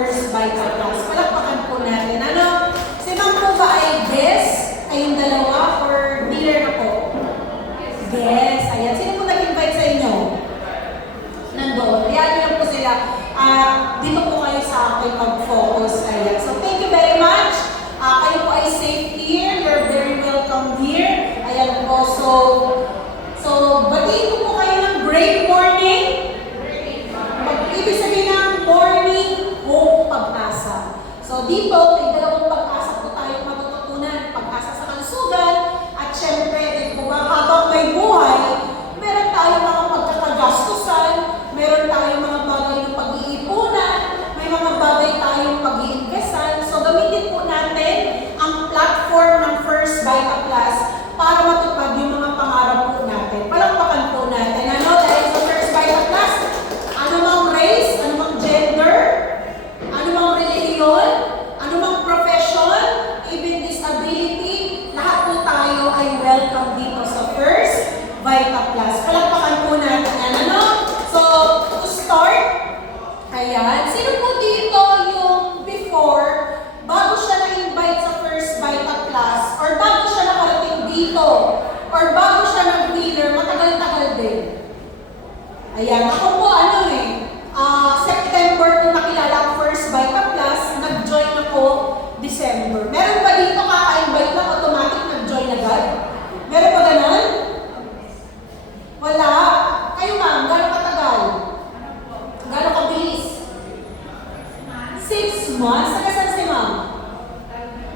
First Vital Class. Palakpakan po natin. Ano? Si ma'am po ba ay guest? Kayong dalawa or dealer na po? Guest. Ayan. Sino po nag-invite sa inyo? Nandoon. Ayan nyo lang po sila. Dito po kayo sa akin mag-focus. Ayan. So, thank you very much. Kayo po ay safe here. You're very welcome here. Ayan po. So batiin ko po kayo ng great morning. Ibig sabihin ng morning, hope, pag-asa. So dito, may dalawang pag-asa po tayo matututunan. Pag-asa sa kalusugan at syempre, kung habang may buhay, meron tayong mga pagkakagastusan, meron tayong mga bagay na pag-iipunan, may mga bagay tayong pag-iinvestan. So gamitin po natin ang platform ng First Vital Class para matupad yung mga pangarap po natin. Palakpakan po natin. Ano? Dahil sa First Vital Class, ano mang race, ano mang gender, ano mang religion, ano mang profession, even disability, lahat po tayo ay welcome dito sa First Vital Class. Palakpakan po natin. Ano? So, to start, ayan, sino po dito yung before, bago siya na-invite sa First Vital Class, or bago siya nakarating dito, or bago siya nag-dealer, matagal-tagal din? Ayan, ako po September kung nakilala ang First Vital Class, nag-join ako December. Meron ba dito kaka-invite lang, automatic nag-join agad? Meron ba ganun? Wala. Kayo ma'am, gano'ng katagal? Gano'ng kabilis? 6 months? Saka saan si ma'am?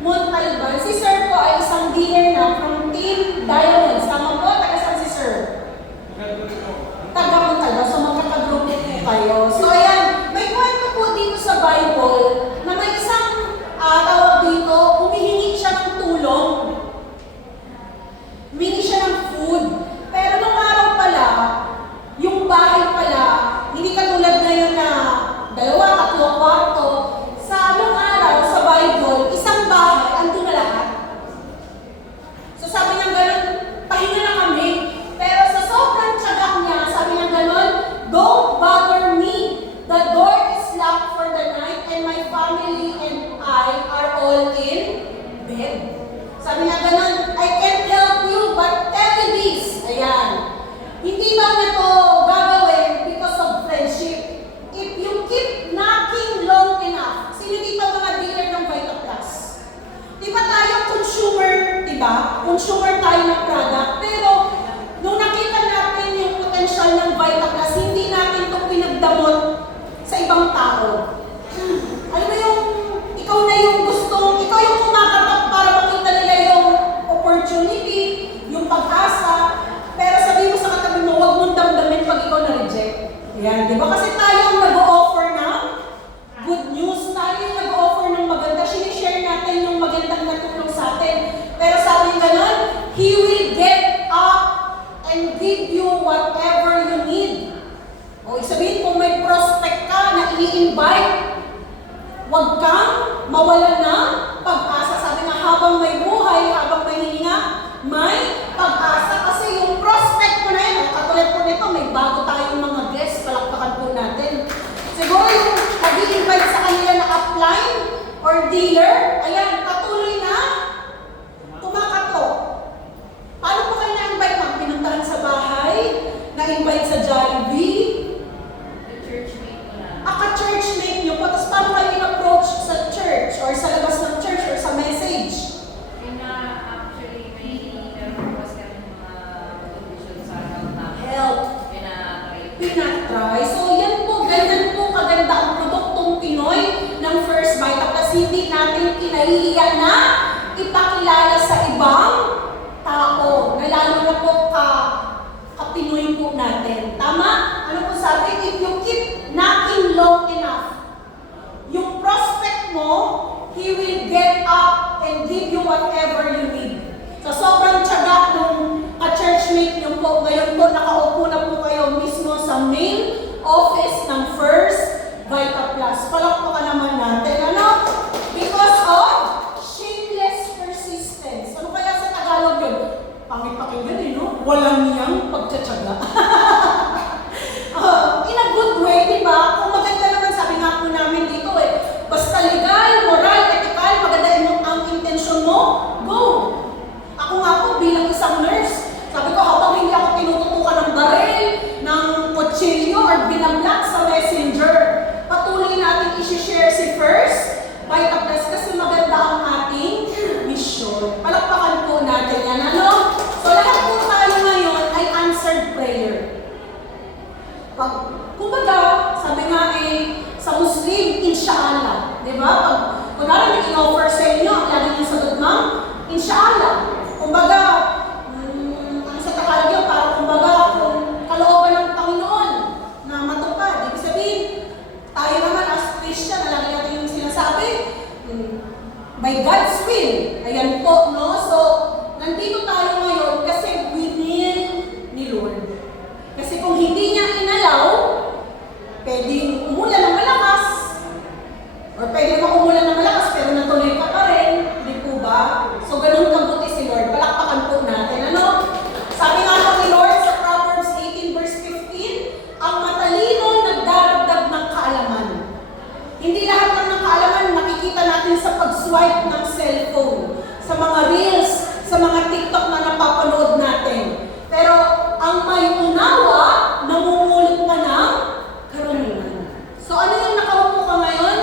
Montalban. Si sir po ay isang dealer na from Team Diamonds. Tama po? Taga saan si sir? Taga Montalban. So magkakagrupo po kayo. So ayan, may kwento po dito sa Bible na may isang tawag dito, humihingi siya ng tulong. Humingi siya ng food. Pero nung araw pala, yung bahay pala, hindi katulad ngayon na 2, 3 kwarto. Sa anong araw sa Bible, isang bahay, andun na lahat. So sabi niya gano'n, pahinga na kami. Pero sa sobrang tiyaga niya, sabi niya gano'n, don't bother me. The door is locked for the night and my family and I are all in bed. Sabi niya gano'n, I can't help you but tell you this. Ayan. Hindi daw na to gagawin because of friendship. If you keep knocking long enough, sino dito mga dealer ng Vital Plus? Di ba tayo consumer, di ba? Consumer tayo ng product, pero nung nakita natin yung potential ng Vital Plus, hindi natin ito pinagdamot sa ibang tao. Alam mo yung, ikaw na yung gustong, ikaw yung kumakatak para makita nila yung opportunity, yung pag-asa, pero sabi mo sa katabi mo, huwag mong damdamin pag ikaw na-reject. Yan, di ba? Kasi tayo ang nag-o-offer ng good news, tayo yung nag-o-offer ng maganda, sinishare natin yung magandang natulong sa atin. Pero sabi nga nun, He will get up and give you whatever you need. O sabihin, kung may prospect ka na ini-invite, huwag kang mawala na pag-asa. Sabi nga, habang may buhay, habang may hininga, may pag-asa. Kasi yung prospect mo na yun, katulad po nito, may bago tayong mga guests, palakpakan po natin. Siguro yung nag-i-invite sa kanila na upline or dealer, ayan, patuloy na kumakato. Paano po kayo na-invite? Pinuntahan sa bahay, na-invite sa Jollibee, ka-churchmate nyo po, tapos paano kayo in-approach sa church or sa labas ng church or sa message? Actually, meron po kasi mga conditions sa Health. Pinatry. So yan po, ganyan po kaganda ang produktong Pinoy ng First Vital Plus. Hindi natin kinahihiya na ipakilala sa ibang tao, na lalo na po ka-Pinoy po natin. Tama? Ano po sabi? If you keep knocking long enough, yung prospect mo, he will get up and give you whatever you need. So sobrang tiyaga nung ka-churchmate nyo po, ngayon po nakaupo na po kayo mismo sa main office ng First Vital Plus. Palakpakan naman natin. Ano? Because of shameless persistence. Ano kaya sa Tagalog yun? Pangit-pakinggan no? Walang niyang pagtsatsaga. In a good way, di ba? Kung maganda naman, sabi nga po namin dito Di ba? Pag kunwari may in-offer sa inyo, ang lagi niyo sagot, ma'am, inshallah. Kumbaga, ang sa Tagalog yun, parang kumbaga, kung kalooban ng Panginoon na matupad. Ibig sabihin, tayo naman as Christian, na lagi natin yung sinasabi, by God's will. Ayan po, no? So, nandito tayo ngayon kasi within ni Lord. Kasi kung hindi niya inalaw, pwedeng umulan ng malakas, or pwede naman umulan ng malakas pero natuloy ka pa rin, di po ba? So, ganun kabuti si Lord. Palakpakan po natin. Ano? Sabi nga po ni Lord sa Proverbs 18 verse 15, ang matalino nagdaragdag ng kaalaman. Hindi lahat ng kaalaman makikita natin sa pag-swipe ng cellphone, sa mga reels, sa mga TikTok na napapanood natin. Pero ang may unawa, namumulot pa ng karunungan. So ano yung nakaupo ka ngayon?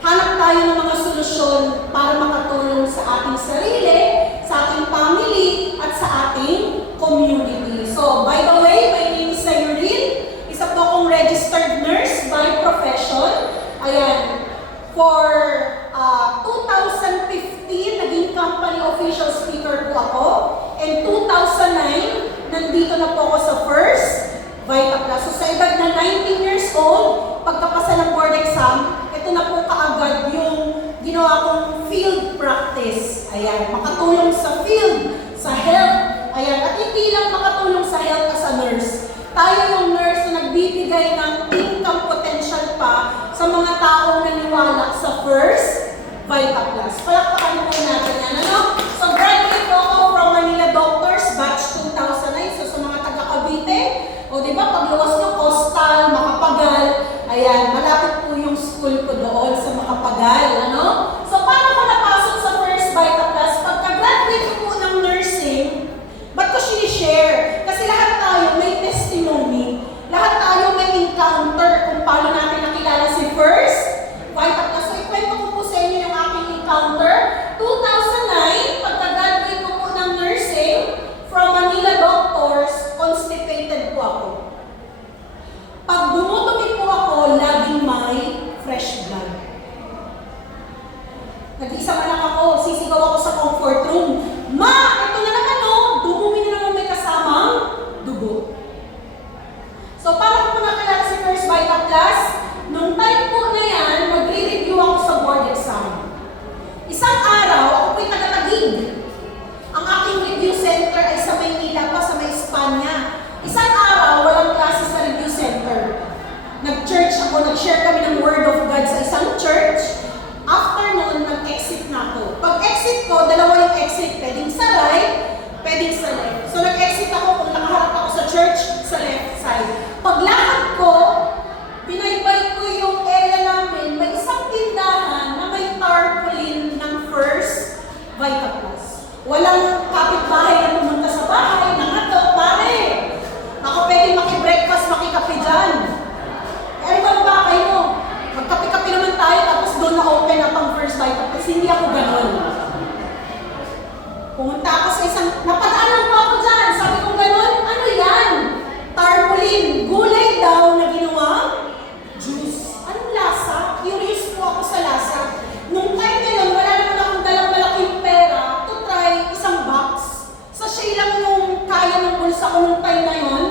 Hanap tayo ng mga solusyon para makatulong sa ating sarili, sa ating family, at sa ating community. So by the way, my name is Sayurine. Isa po akong registered nurse by profession. Ayan, for 2015, naging company official speaker po ako. And 2009, nandito na po ako sa first Vita Plus. So sa edad na 19 years old, pagkapasa ng board exam, ito na po kaagad yung ginawa kong field practice. Ayan, makatulong sa field, sa health. Ayan, at hindi lang makatulong sa health as a nurse. Tayo yung nurse na nagbibigay ng income potential pa sa mga taong naniwala sa first Vita Plus. Palakpakan po natin yan, ano? So, graduate po ako from Manila Doctors, batch 2009. So, sa mga taga-Cavite, o di ba, pagluwas nyo, Coastal, Makapagal, ayan, malapit po yung school ko doon sa Makapagal, ano? So, paano ko napasok sa first Vita Plus? Pagka-graduate ko po ng nursing, ba't ko sinishare? Kasi lahat tayo may testimony, lahat tayo may encounter kung paano natin nakilala si first Vita Plus. So, ikwento ko po sa inyo yung aking encounter. 2009, pagka-graduate ko po ng nursing from Manila Doctors, constipated po ako. Pag dumudumi po ako, laging may fresh blood. Nag-isa man lang ako, sisigaw ako sa comfort room. Ma, ito na naman no, dumumi na naman may kasamang dugo. So, paano ko nakilala si First Vita Plus? Nung time po na yan, magre-review ako sa board exam. Isang araw, ako po'y taga-Taguig. Ang aking review center ay sa Maynila pa, sa may Espanya. Isang araw, walang klase sa review center. Nag-church ako, nag-share kami ng Word of God sa isang church. After noon, nag-exit na ako. Pag-exit ko, dalawa yung exit. Pwedeng sa right, pwedeng sa left. So, nag-exit ako kung nakaharap ako sa church, sa left side. Paglakad ko, binaybay ko yung area namin, may isang tindahan na may tarpaulin ng first Vita Plus. Walang kapitbahay na pumunta sa bahay, nangato, pare. Ako pwede maki-breakfast, maki-kape dyan. Ano ba ang bakay mo? Magkape-kape naman tayo, tapos doon na-open up ang first Vita Plus. Hindi ako ganun. Pumunta ako sa isang, napadaan lang po ako dyan. Sabi ko ganun, ano yan? Tarpaulin, gulay daw na ginawa juice. Anong lasa? Curious po ako sa lasa. Nung time na yun, wala naman akong dalang malaking pera to try isang box. Sachet lang yung kaya ng bulsa ko nung time na yun.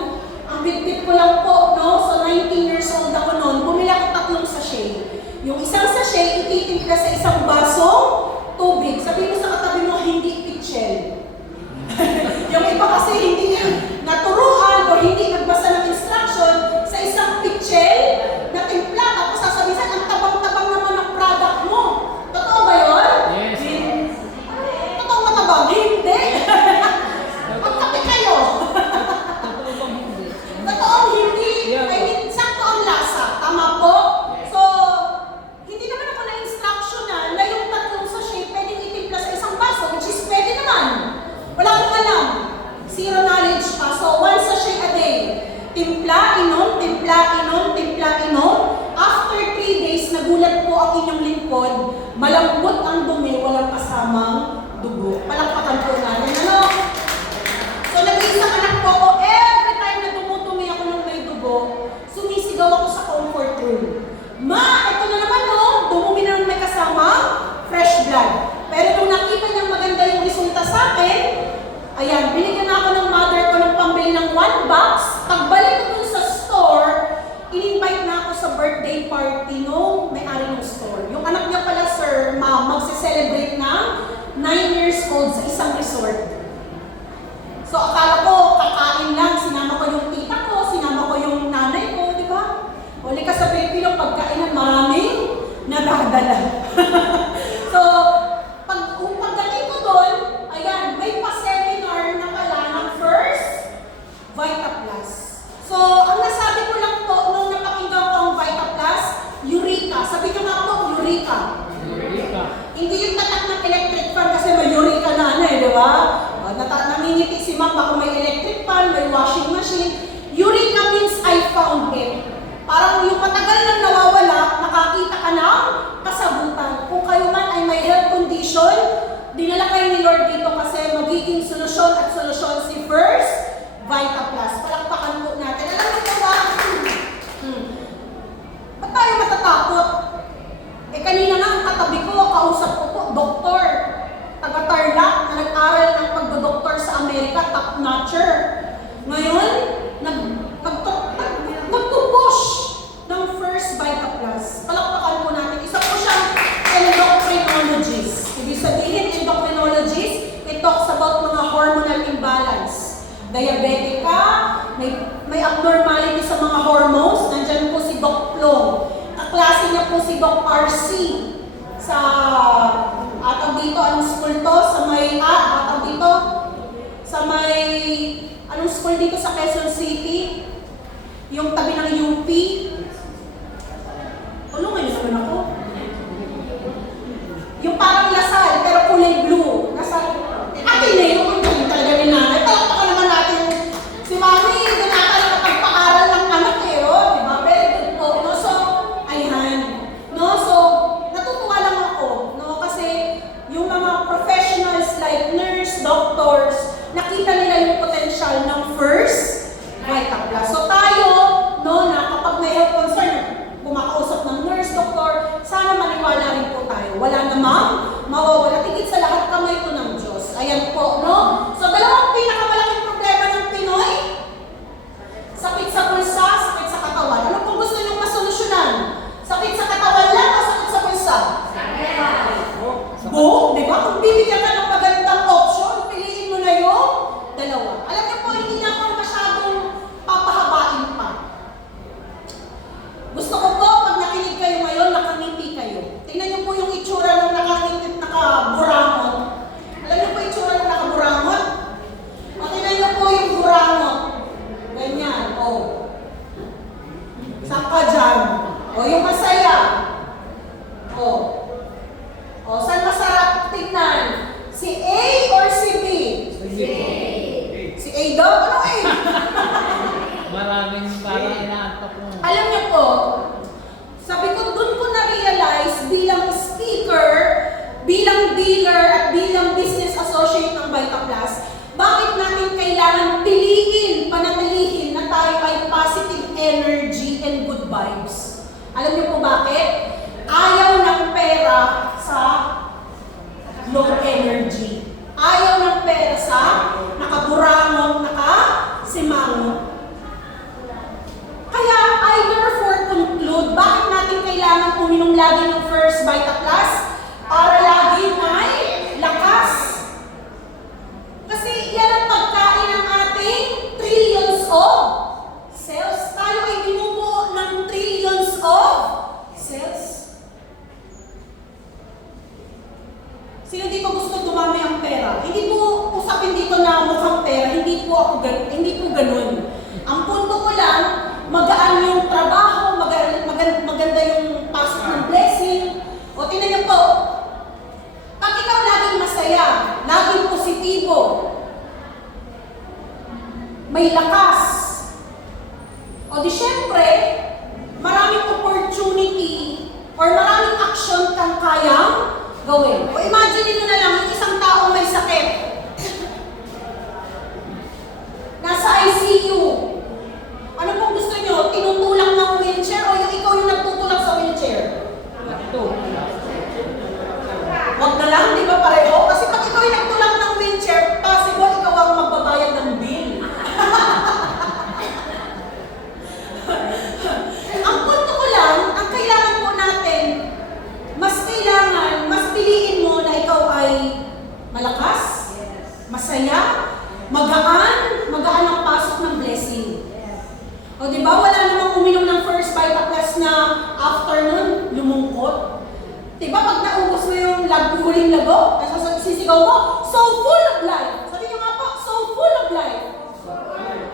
Ang bit-bit ko lang po, no? So 19 years old ako noon, bumili ako 3 sachet. Yung isang sachet, ititimpla sa isang baso, tubig. Sabi mo sa katabi mo, hindi pitchel. Yung iba kasi hindi naturuan o hindi nagbasa ng instruction sa isang pitchel na timpla. Tapos sasabihin, ang tabang-tabang naman ng product mo. Totoo ba yun? Yes. Totoo matabang? Hindi. Magkape kayo. Totoo bang hindi? Totoong hindi. Yeah. I mean, sakto ang lasa. Tama po? So, hindi naman ako na-instructional na yung 3 sachet pwedeng itimpla sa isang baso, which is pwede naman. Wala akong alam. Zero knowledge pa. So, 1 sachet a day. Timpla, inom, timpla, inom, timpla, inom. After 3 days, nagulat po ang inyong lingkod. Malambot ang dumi, walang kasamang dugo. Palakpakan po natin. Ano? So, nag-iisang anak po ako. Every time na dumutumi ako ng may dugo, sumisigaw ako sa comfort room. Ma, ito na naman no, dumumi na ng may kasama party nung may-ari ng store. Yung anak niya pala, sir, ma'am, magse-celebrate ng 9 years old sa isang resort. So, akala ko, kakain lang. Sinama ko yung tita ko, sinama ko yung nanay ko, di ba? Uli ka sa Pilipino, pagkainan, maraming nadadala. So, pagdating ko doon, ayan, may pa-seminar na pala ng first Vita Plus. So, ang nasabi ko lang po, nung napakinggan ko ang Vita Plus, Eureka. Sabi ko nga po, Eureka. Eureka. Hindi yung tatak ng electric fan kasi may Eureka na ano eh, di ba? Namingiti si ma'am, baka may electric fan, may washing machine. Eureka means I found it. Parang yung matagal nang nawawala, nakakita ka ng kasagutan. Kung kayo man ay may health condition, dinala kayo ni Lord dito kasi magiging solusyon at solusyon si First Vita Plus. Palakpakan po natin. Alam mo po ba? Ba't tayo matatakot? Eh kanina nga ang katabi ko, kausap ko po, doktor. Taga-Tarlac na nag-aral ng pagdodoktor sa Amerika, top-notcher. Ngayon, nagpupush ng First Vita Plus. Palakpakan po natin. Isa po siyang endocrinologist. Ibig sabihin, endocrinologist, it talks about mga hormonal imbalance. Diabetic ka, may abnormality sa mga hormones, nandyan po si Doc Plong. Kaklase niya po si Doc RC sa atag dito, anong school to? Sa may, atag dito? Sa may, anong school dito sa Quezon City? Yung tabi ng UP? Tulungan niyo naman ako. Yung parang lasal, pero kulay blue. Nasa, atin na yung galing talaga ni nanay. Palakpakan naman natin si Mami, hindi nata nakapagpaaral ng anak eh, oh, di ba? Very good po. No? So, ayan. No? So, natutuwa lang ako, no? Kasi yung mga professionals like nurse, doctors, nakita nila yung potential ng First Vita Plus. So tayo, no, na kapag may health concern, kumakausap ng nurse, doktor, sana maniwala rin po tayo. Wala namang mawawala. Tigit sa lahat kamay ito ng Diyos. Ayan po, no? So dalawang pinakamalaking problema ng Pinoy, sakit sa bulsa, sakit sa katawan. Ano pong gusto niyong masolusyonan? Sakit sa katawan lang o sakit sa bulsa? Boom, di ba? Kung bibigyan ka ng magandang option, piliin mo na yung dalawa. Alam niyo po, hindi na ako masyadong papahabain pa. Gusto ko po, pag nakinig kayo ngayon, nakangiti kayo. Tingnan niyo po yung itsura ng nakangiti, nakaburangon. Alam niyo po yung itsura ng nakaburangon? O tingnan niyo po yung burangon. Ganyan, o. Saan ka dyan? O, yung masaya. O. O, saan masarap tignan? Si A or si B? Si A daw? Ano A? Maraming parang inaantok mo. Alam niyo po, sabi ko, doon ko na-realize bilang speaker, bilang dealer, at bilang business associate ng Vita Plus, bakit natin kailangan piliin, panatilihin na tayo ay positive energy and good vibes. Alam niyo po bakit? Ayaw ng pera sa low energy. Ayaw ng pera sa nakaburangong, nakasimango. Kaya I therefore conclude, bakit natin kailangan uminom lagi ng First Vita Plus? Para lagi may lakas. Kasi yan ang pagkain ng ating trillions of cells. Tayo ay binubuo ng trillions of cells. Sino dito gusto dumami ang pera? Hindi po usapin dito na mukhang pera, hindi po ganun. Ang punto ko lang, magaan yung trabaho, maganda yung pasok ng blessing. O tingnan niyo po, pag ikaw laging masaya, laging positibo, may lakas, o di syempre, maraming opportunity or maraming action kang kayang gawin. O imagine nyo na lang, yung isang taong may sakit, nasa ICU, ano pong gusto nyo? Tinutulak ng wheelchair o yung ikaw yung nagtutulak sa wheelchair? Ito. Wag na lang, di ba pareho? Kasi pag ikaw yung nagtulak ng wheelchair, possible ikaw ang magbabayad ng bill. Ang punto ko lang, ang kaya ay malakas, Yes. masaya, magaan ang pasok ng blessing. Yes. O di ba wala namang uminom ng First Vita Plus na after nun, lumungkot? Di ba pag naubos mo yung huling lago, sisigaw mo, so full of life. Sabi niyo nga po, so full of life.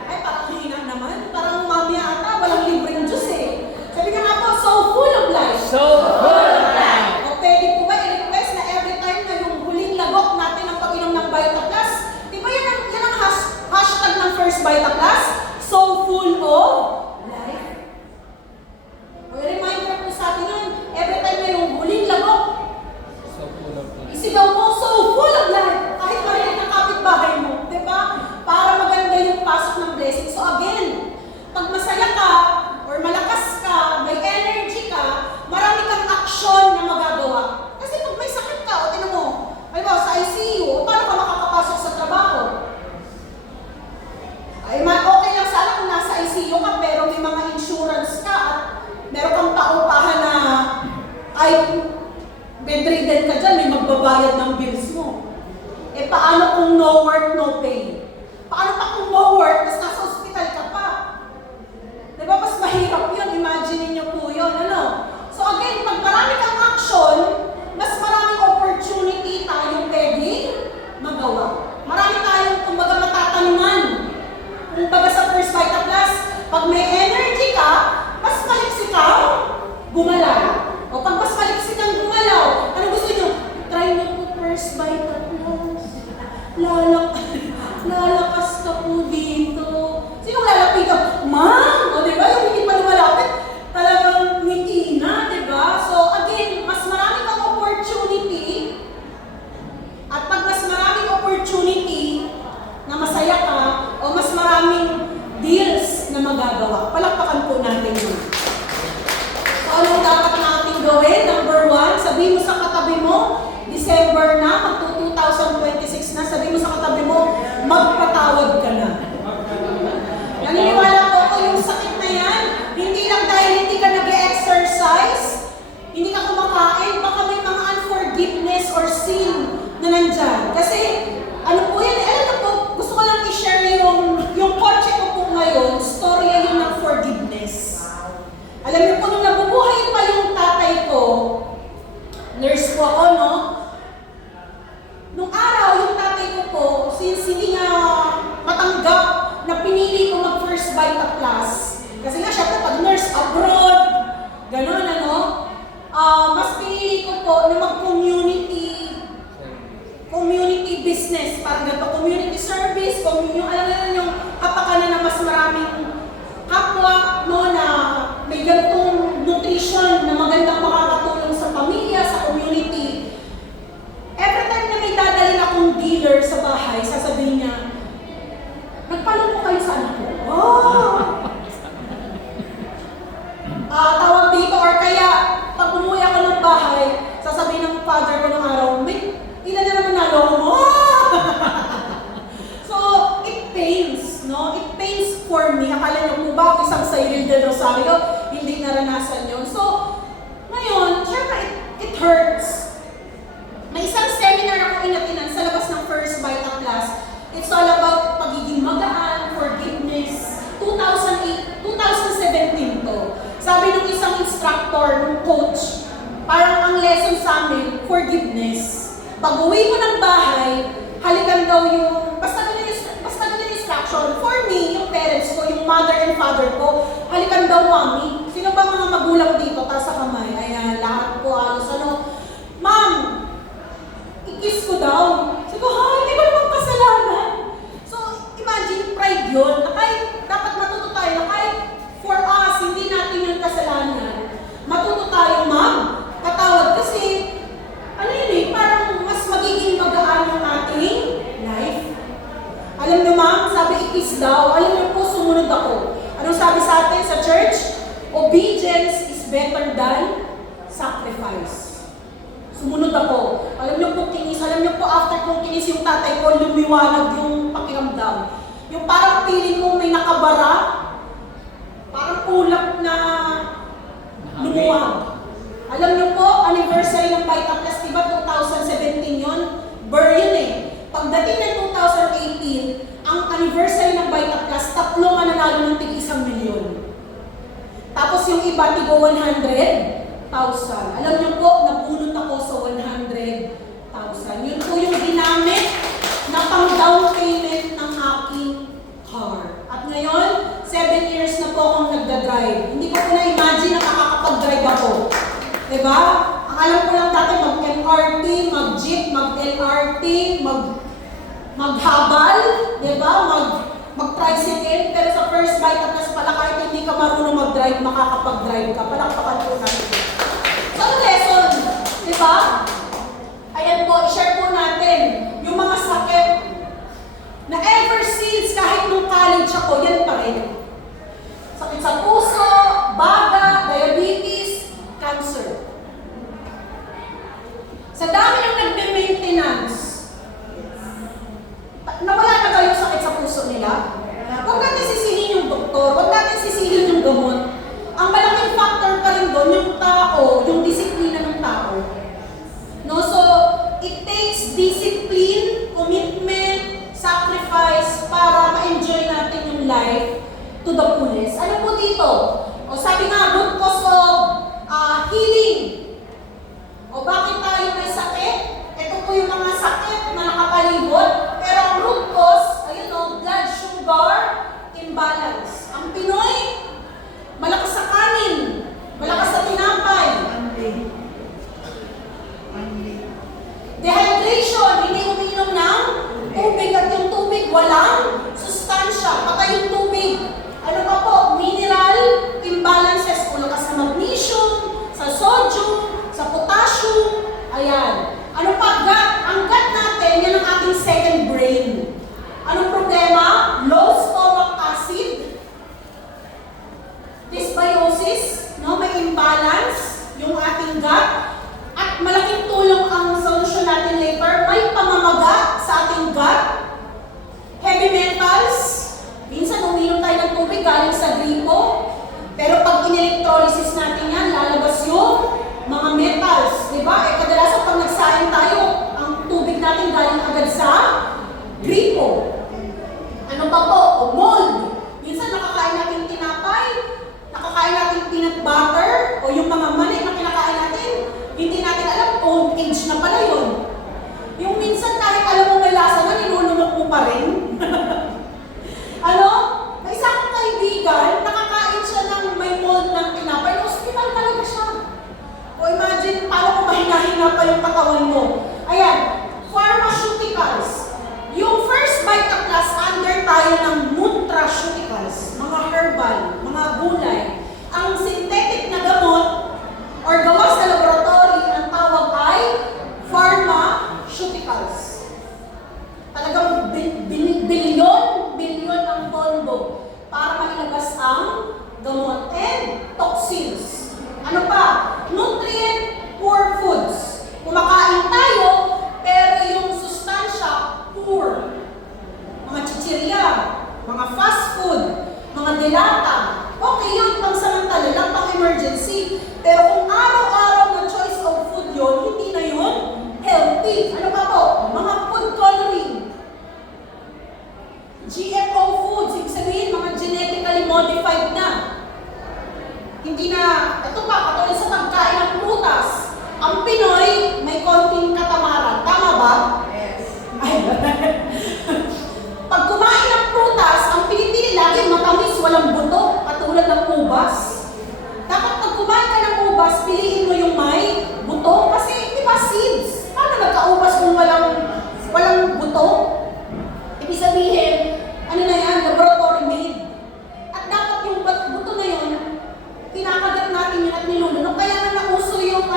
Ay, parang hina naman. Parang mamaya ata, walang libreng juice eh. Sabi niyo nga po, so full of life. So full of life. O pwede po ba i-request na every time na yung huling lagok natin ang pag-inom ng Vita Plus? Di ba yan ang hashtag ng First Vita Plus? So full of life. O reminder po sa atin yun, every time na yung huling lagok, So full of life. isigaw mo, so full of life. Kahit marinig ang kapitbahay mo, di ba? Para maganda yung pasok ng blessing. So again, pag masaya ka, or malakas ka, may energy ka, marami kang aksyon na magagawa. Kasi pag may sakit ka, o tinan mo, halimbawa sa ICU, paano ka makakapasok sa trabaho? Ay, okay lang sana kung nasa ICU ka, pero may mga insurance ka at meron kang paupahan na ay bedridden ka dyan, may magbabayad ng bills mo. Eh, paano kung no work, no pay? Paano pa kung no work, tapos nasa ospital ka pa? Diba, mas mahirap yun. Imagine niyo po yun, ano? So again, pag marami kang action, mas maraming opportunity tayong pwedeng magawa. Marami tayong, kumbaga, matatanungan. Kumbaga sa First Vita Plus, pag may energy ka, mas maliksi kang gumalaw. O pag mas maliksi kang gumalaw, ano gusto niyo? Try niyo po First Vita Plus. Lalakas ka po dito. Sino lalapitan? Ma'am! O diba, yung hindi pa lumalapit, talagang ngiti na, diba? So again, mas marami kang opportunity. At pag mas maraming opportunity na masaya ka, o mas maraming deals na magagawa, palakpakan po natin yun. So anong dapat natin gawin? Number 1, sabihin mo sa katabi mo, December na, mag-2026 na, sabihin mo sa katabi mo, magpatawad ka na. Naniniwala po ako yung sakit na yan, hindi lang dahil hindi ka nag-exercise, hindi ka kumakain, baka may mga unforgiveness or sin na nandyan. Kasi, ano po yan, alam na po, gusto ko lang i-share yung kotse ko po ngayon, storya yun ng forgiveness. Alam niyo po, nung nabubuhay pa yung tatay ko, nurse po ako, no? Nung araw, yung tatay ko po, since hindi niya matanggap na pinili ko mag-First Vita Plus, kasi nga siya po, pag nurse abroad, gano'n, ano, mas pinili ko po na community business, parang ganito, community service, yung alam na yung kapakanan na mas maraming kapwa, no, na may ganitong nutrition na magandang makakatulong sa pamilya, sa community. Every time na may dadalhin akong dealer sa bahay, sasabihin niya, nagpalong po kayo sa anak ko. Oh! Tawag dito, or kaya, pag umuwi ako ng bahay, sasabihin ng father ko ng araw, may ilan na naman naloko mo? So, it pains, no? It pains for me. Akala niyo po ba, isang Cyril de Rosario, hindi naranasan yun. So, ngayon, syempre, it hurts. May isang seminar ako inatinan sa labas ng First Vita Plus. It's all about pagiging magaan, forgiveness. 2017 to. Sabi nung isang instructor, nung coach, parang ang lesson sa amin, forgiveness. Pag uwi mo ng bahay, halikan daw yung, basta ganun yung instruction. For me, yung parents ko, yung mother and father ko, halikan daw mommy. Sino ba mga magulang dito? Taas sa kamay. Ayan, lahat po alos. Ano, ma'am, i-kiss ko daw. Sabi ko, ha, hindi ko naman kasalanan. So, imagine, pride yun. Na kahit dapat matuto tayo, na kahit for us, hindi natin yung kasalanan. Matuto tayo, ma'am. Patawad kasi, ano yun eh, parang mas magiging magaan yung ating life. Alam niyo, ma'am, sabi i-kiss daw. Alam niyo po, sumunod ako. Anong sabi sa atin sa church? Obedience is better than sacrifice. Sumunod ako. Alam niyo po, kinis. Alam niyo po, after kong kinis yung tatay ko, lumiwanag yung pakiramdam. Yung parang feeling mo may nakabara, parang ulap na lumuwag. Alam niyo po, anniversary ng Vita Plus, diba 2017 yun? Burr yun eh. Pagdating ng 2018, ang anniversary ng Vita Plus, tatlong mananalo ng tig 1 milyon. Tapos yung iba, tigo 100,000. Alam niyo po, nabunot ako sa 100,000. Yun po yung ginamit na pang down payment ng aking car. At ngayon, 7 years na po akong nagda-drive. Hindi ko po na-imagine na makakapag-drive ako. Diba? Ang alam ko lang dati, mag-MRT, mag-jeep, mag-LRT, maghabal, diba? Mag-tricycle. Pero sa first Vita Plus pala, kahit hindi ka marunong mag-drive, makakapag-drive ka. Palakpakan po natin. So, lesson, diba? Ayan po, i-share po natin yung mga sakit na ever since, kahit nung college ako, yan pa rin. Sakit sa puso, baga, diabetes, cancer. Sa dami ng nagme-maintenance, nawala na ba yung sakit sa puso nila? Huwag natin sisihin yung doktor, huwag natin sisihin yung gamot. Ang malaking factor pa rin doon, yung tao, yung disiplina ng tao. No? So, it takes discipline, commitment, sacrifice para ma-enjoy natin yung life to the fullest. Ano po dito? O sabi nga, root cause of healing. O bakit tayo may sakit? Ito po yung mga sakit na nakapalibot. Pero ang root cause, ayun o, blood sugar imbalance. Ang Pinoy, malakas sa kanin, malakas sa tinapay. Dehydration, hindi umiinom ng tubig at yung tubig walang sustansya. Patay yung tubig. Ano pa po? Mineral imbalances. Kulang ka sa magnesium, sa sodium, sa potassium. Ayan. Ano pa? Gut. Ang gut natin, yan ang ating second brain. Anong problema? Low stomach acid. Dysbiosis. No? May imbalance yung ating gut. At malaking tulong ang solusyon natin later. May pamamaga sa ating gut. Heavy metals. Minsan uminom tayo ng tubig galing sa gripo. Pero pag in-electrolysis natin yan, lalabas yung mga metals. Diba? Kadalasan pag nagsaing tayo, ang tubig natin galing agad sa gripo. Ano pa po? O mold. Minsan nakakain natin tinapay, nakakain natin peanut butter, o yung mga mani na kinakain natin, hindi natin alam, old age na pala yun. Yung minsan kahit alam mo may lasa na, nilulunok mo pa rin. Ano? May isa akong kaibigan, nakakain siya ng may mold ng tinapay, hospital talaga siya. O imagine, paano kung mahina-hina pa yung katawan mo. Ayan, pharmaceuticals. Yung first Vita Plus, under tayo ng nutraceuticals, mga herbal, mga gulay. Ang synthetic na gamot, or gawa sa laboratory, ang tawag ay pharmaceuticals. Talagang bilyon ang pondo para mailabas ang gamot and toxins. Ano pa? Nutrient poor foods. Kumakain tayo, pero yung sustansya poor. Mga chichirya, mga fast food, mga dilata. Okay yun, pang-samantala lang, pang-emergency. Pero kung araw-araw na choice of food yun, hindi na yun healthy. Ano pa po? Mga food coloring. GMO foods, ibig sabihin, mga genetically modified na. Hindi na, ito pa, katulad sa pagkain ng prutas. Ang Pinoy, may konting katamaran. Tama ba? Yes. Ay, pag kumain ng prutas, ang pinipili lagi matamis, walang buto, katulad ng ubas. Dapat pag kumain ka ng ubas, piliin mo yung may buto. Kasi, di ba, seeds? Paano nagka-ubas kung walang buto? Ibig sabihin, ano na yan, laboratory made. At dapat yung buto na yun, pinakagat natin yun at nilulunok. Kaya nga nauso yung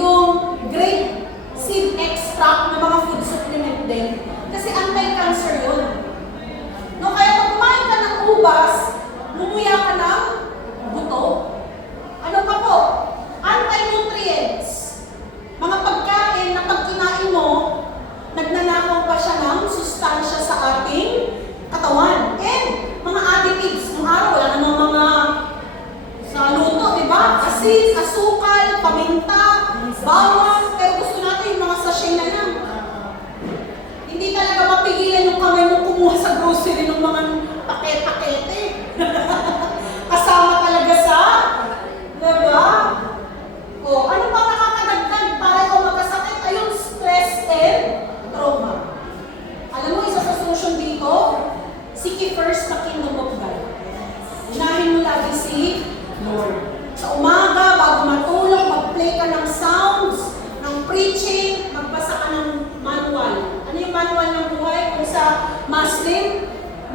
yung grape seed extract na mga food supplement din. Kasi anti-cancer yun. No, kaya pag kumain ka ng ubas, lumuya ka ng buto. Ano pa po? Anti-nutrients. Mga pagkain na pag kinain mo, nagnanakaw pa siya ng sustansya sa ating katawan. And mga additives. Nung araw, wala namang mga sa luto, di ba? Asin, asukal, paminta, bawang. Pero gusto natin yung mga sachet na yan.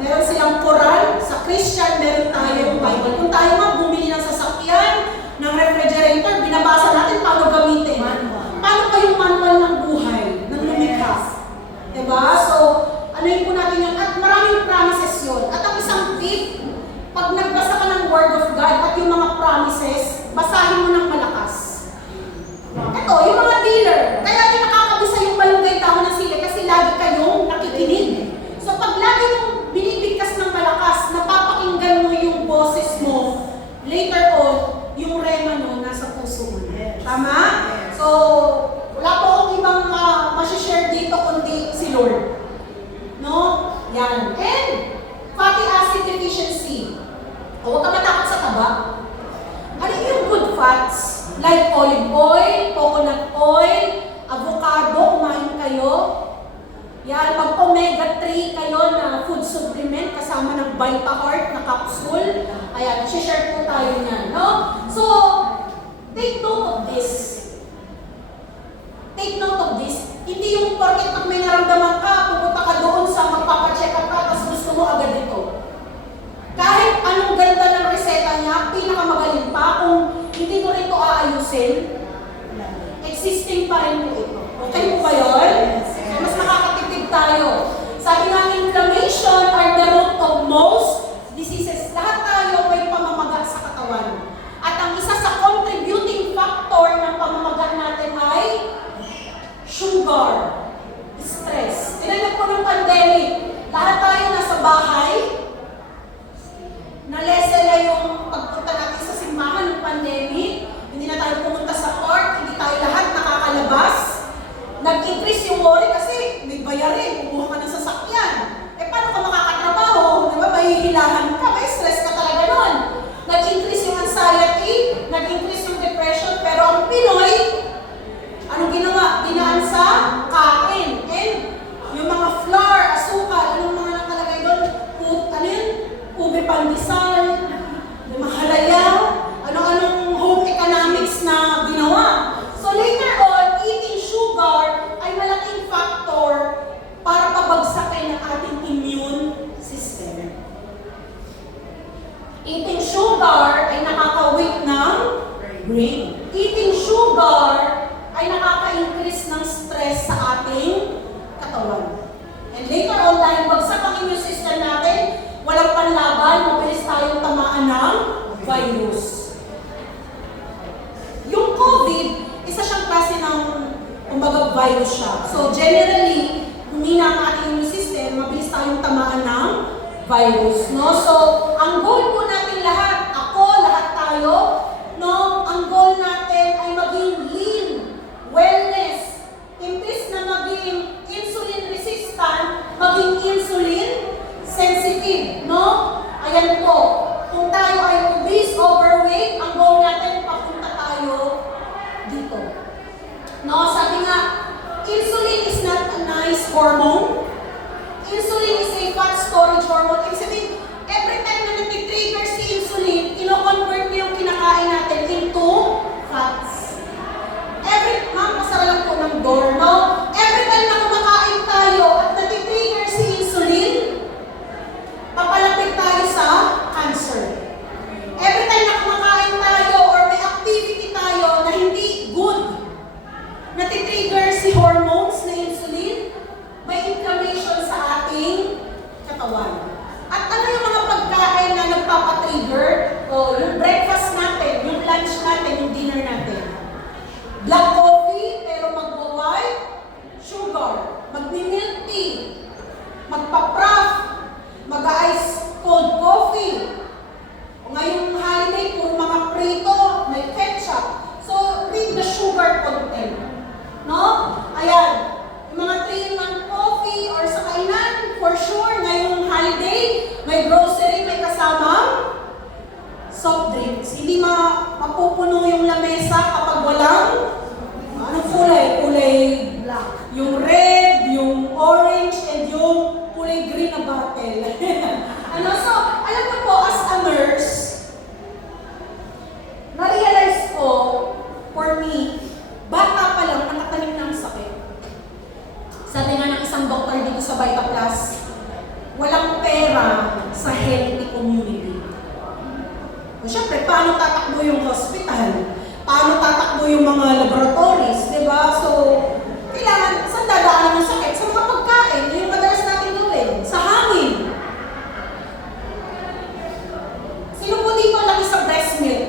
Meron silang Quran, sa Christian meron tayong Bible. Kung tayo nga bumili ng sasakyan, ng refrigerator, binabasa natin paano gamitin. Paano pa yung manual ng buhay, ng lumikha? Diba? So, ano yun po natin yun? At maraming promises yun. At ang isang tip, pag nagbasa ka ng Word of God at yung mga promises, basahin mo ng malakas. Ito, yung mga dealer, kaya yung nakakabisa yung malunggay tao ng sili kasi lagi kayong nakikinig. So pag lagi mong binibigkas ng malakas, napapakinggan mo yung boses mo, later on, yung rema no, nasa puso mo. Tama? So, wala po akong ibang masishare dito kundi si Lord. No? Yan. And, fatty acid deficiency. O, huwag ka matakot sa taba. Ano yung good fats? Like olive oil, coconut oil, avocado, kumain kayo. Yan, pag omega-3 kayo na food supplement kasama ng Vita-Heart na capsule. Ayan, share po tayo niyan, no? So, take note of this. Take note of this. Hindi yung porket pag may naramdaman ka, pupunta ka doon sa magpapacheck up ka, tapos gusto mo agad ito. Kahit anong ganda ng reseta niya, pinakamagaling pa, kung hindi mo rin ito aayusin, existing pa rin po ito. Okay po ba yun? So, mas makakatipid tayo. Sabi nga, inflammation are the root of most diseases. Lahat tayo may pamamaga sa katawan. At ang isa sa contributing factor ng pamamaga natin ay sugar, stress. Tignan po ng pandemic, lahat tayo nasa bahay, nalese na yung pagpunta natin sa simbahan ng pandemic, hindi na tayo pumunta sa park, hindi tayo lahat nakakalabas. Nag-increase yung worry kasi may bayarin, kumuha ka ng sasakyan. Eh paano ka makakatrabaho? Di ba? Mahihilahan ka, may stress ka talaga nun. Nag-increase yung anxiety, nag-increase yung depression, pero ang Pinoy, anong ginawa? Dinaan sa kain. And yung mga flour, asukal, anong mga nakalagay doon? Ano yun? Ube pandesal, mahalaya, ano-anong home economics na ginawa. So later on, eating sugar ay malaking factor para pabagsakin ang ating immune system. Eating sugar ay nakaka-weak ng brain. Eating sugar ay nakaka-increase ng stress sa ating katawan. And later on, dahil bagsak ang immune system natin, walang panlaban, mabilis tayong tamaan ng virus. Yung COVID, isa siyang klase ng, kumbaga, virus siya. So, generally, humina ang ating immune system, mabilis tayong tamaan ng virus. No? So, ang goal po natin lahat, ako, lahat tayo, no? Ang goal natin ay maging lean, wellness, imbis na maging insulin resistant, maging insulin sensitive, no? Ayan po. Kung tayo ay obese, overweight, ang goal natin, papunta tayo dito. No? Sabi nga, insulin is not a nice hormone. Insulin is a fat storage hormone. Ibig sabihin, every time na nag-trigger si insulin, ino-convert niyo yung kinakain natin into fats. Pasara lang po ng door, no? Every time na kumakain tayo at nag-trigger si insulin, papalapit tayo sa cancer. Every time na kumakain tayo or may activity tayo na hindi good, natitrigger si hormones na insulin, may inflammation sa ating katawan. At ano yung mga pagkain na nagpapatrigger? O yung breakfast natin, yung lunch natin, yung dinner natin. Black coffee, pero magwa-white sugar. Magmi-milk tea. Magpa-prof. Mag-ice cold coffee. Ngayong holiday, puro mga prito, may ketchup. So, read the sugar content. No? Ayan. Yung mga 3-in-1 coffee or sa kainan, for sure, ngayong holiday, may grocery, may kasamang soft drinks. Hindi mapupuno yung lamesa kapag walang anong kulay? Kulay black. Yung red, yung orange, and yung kulay green na bottle. So, alam mo po, as a nurse, na-realize ko, for me, bata pa lang, nakatanim ng sakit. Sabi nga ng isang doktor dito sa Vita Plus, walang pera sa healthy community. O syempre, paano tatakbo yung hospital? Paano tatakbo yung mga laboratories, di ba? So, kailangan, saan dadaanan yung sakit? Sa mga pagkain, yung madalas natin gawin, sa hangin. Sino po dito laki sa breast milk?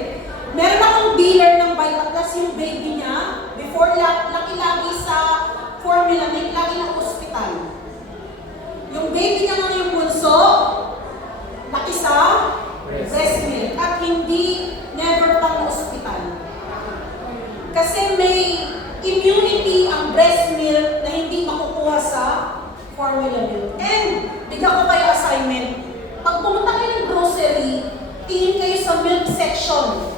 Meron akong dealer ng Vitaplus yung baby niya, before laki-lagi sa formula milk, lagi ng ospital. Yung baby niya ng yung bunso, laki sa breast milk, at hindi, never pang ospital. Kasi may immunity ang breast milk na hindi makukuha sa formula milk. And, bigyan ko kayo assignment. Pag pumunta kayo ng grocery, tingin kayo sa milk section.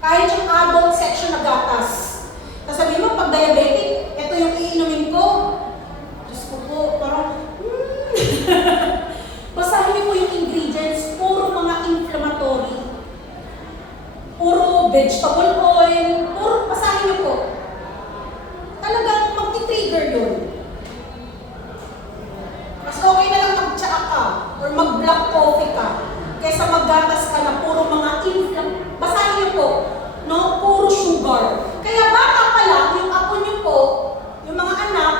Kahit yung adult section na gatas. Sasabihin mo, pag diabetic, ito yung iinumin ko. Diyos ko po, parang, basahin niyo po yung ingredients, puro mga inflammatory. Puro vegetable oil, puro basahin niyo po. Talagang magti-trigger yun. Mas okay na lang mag-tsaa ka or mag-black coffee ka kaysa maggatas ka na puro mga basahin niyo po, no? Puro sugar. Kaya bata pa lang, yung apo niyo po, yung mga anak,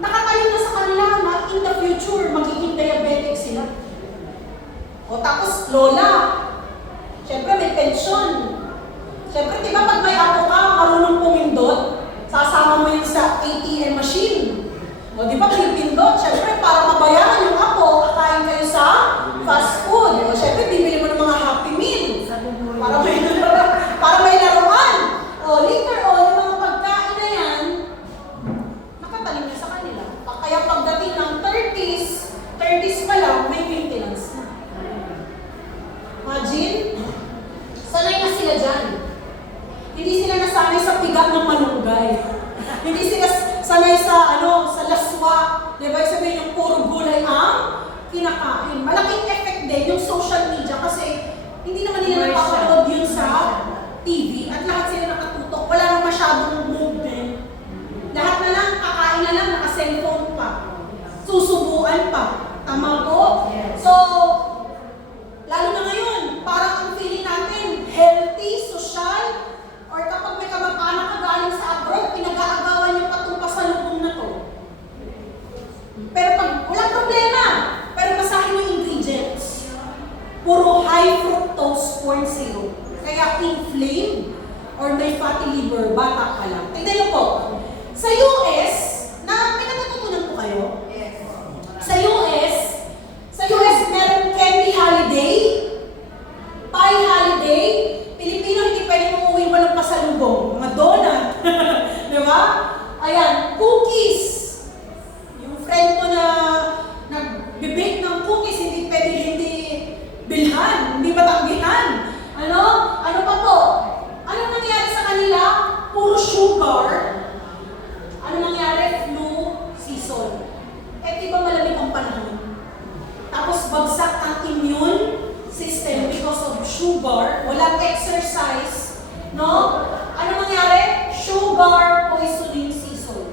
nakatayo na sa kanila na in the future, magiging diabetic sila. O tapos, lola, syempre may pensyon. Syempre, di ba pag may apo ka, marunong pumindot, sasama mo yun sa ATM machine. O di ba pipindot? Syempre, para mabayaran yung apo, kakain kayo sa fast food. O syempre, bibili mo ng mga Happy Meal. Para may laruan. O later on, yung mga pagkain na yan, nakatanim na sa kanila. Kaya pagdating ng 30s pa lang, may maintenance na. Imagine, sanay na sila dyan. Hindi sila nasanay sa pigat ng malunggay. Hindi sila sanay sa sa laswa. Diba? Sabihin yung puro gulay ang kinakain. Malaking effect din yung social media kasi hindi naman nila napapanood yun sa TV at lahat sila nakatutok. Wala nang masyadong movement. Lahat na lang, kakain na lang, naka-cellphone pa. Susubuan pa. Tama po? So, lalo na ngayon, parang ang feeling natin, healthy, social, or kapag may kamag-anak ka galing sa abroad, pinag-aagawan niyo pa itong pasalubong na to. Pero pag walang problema, pero basahin mo yung ingredients. Puro high fructose corn syrup. Kaya inflamed or may fatty liver, bata ka lang. Tignan niyo po, sa US, may natutunan po kayo? Yes. Sa US, meron candy holiday, pie holiday, Pilipino hindi pwedeng umuwi walang pasalubong. Mga donut. Di ba? Ayan, cookies. Yung friend ko na nag-bake ng cookies, hindi pwede hindi bilhan, hindi matanggihan. Ano pa po? Ano nangyari sa kanila? Puro sugar. Ano nangyari? Flu season. Eh, di ba malamig ang panahon? Tapos bagsak ang immune system because of sugar, walang exercise, no? Ano nangyari? Sugar poisoning season.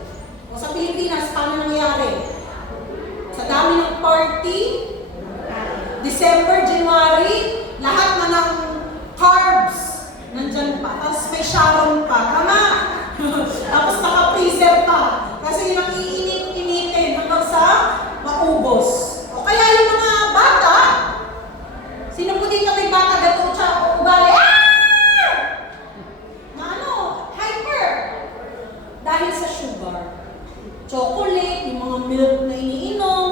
O sa Pilipinas, paano nangyari? Sa dami ng party, December, January, lahat na ng carbs, nandyan pa. Tapos may Sharon pa, tama? Tapos naka-freezer pa. Kasi yun ang iinit-initin hanggang sa maubos. O kaya yung mga bata, sino po dito may bata gato siya o ugali? Hyper. Dahil sa sugar. Chocolate, yung mga milk na iniinom,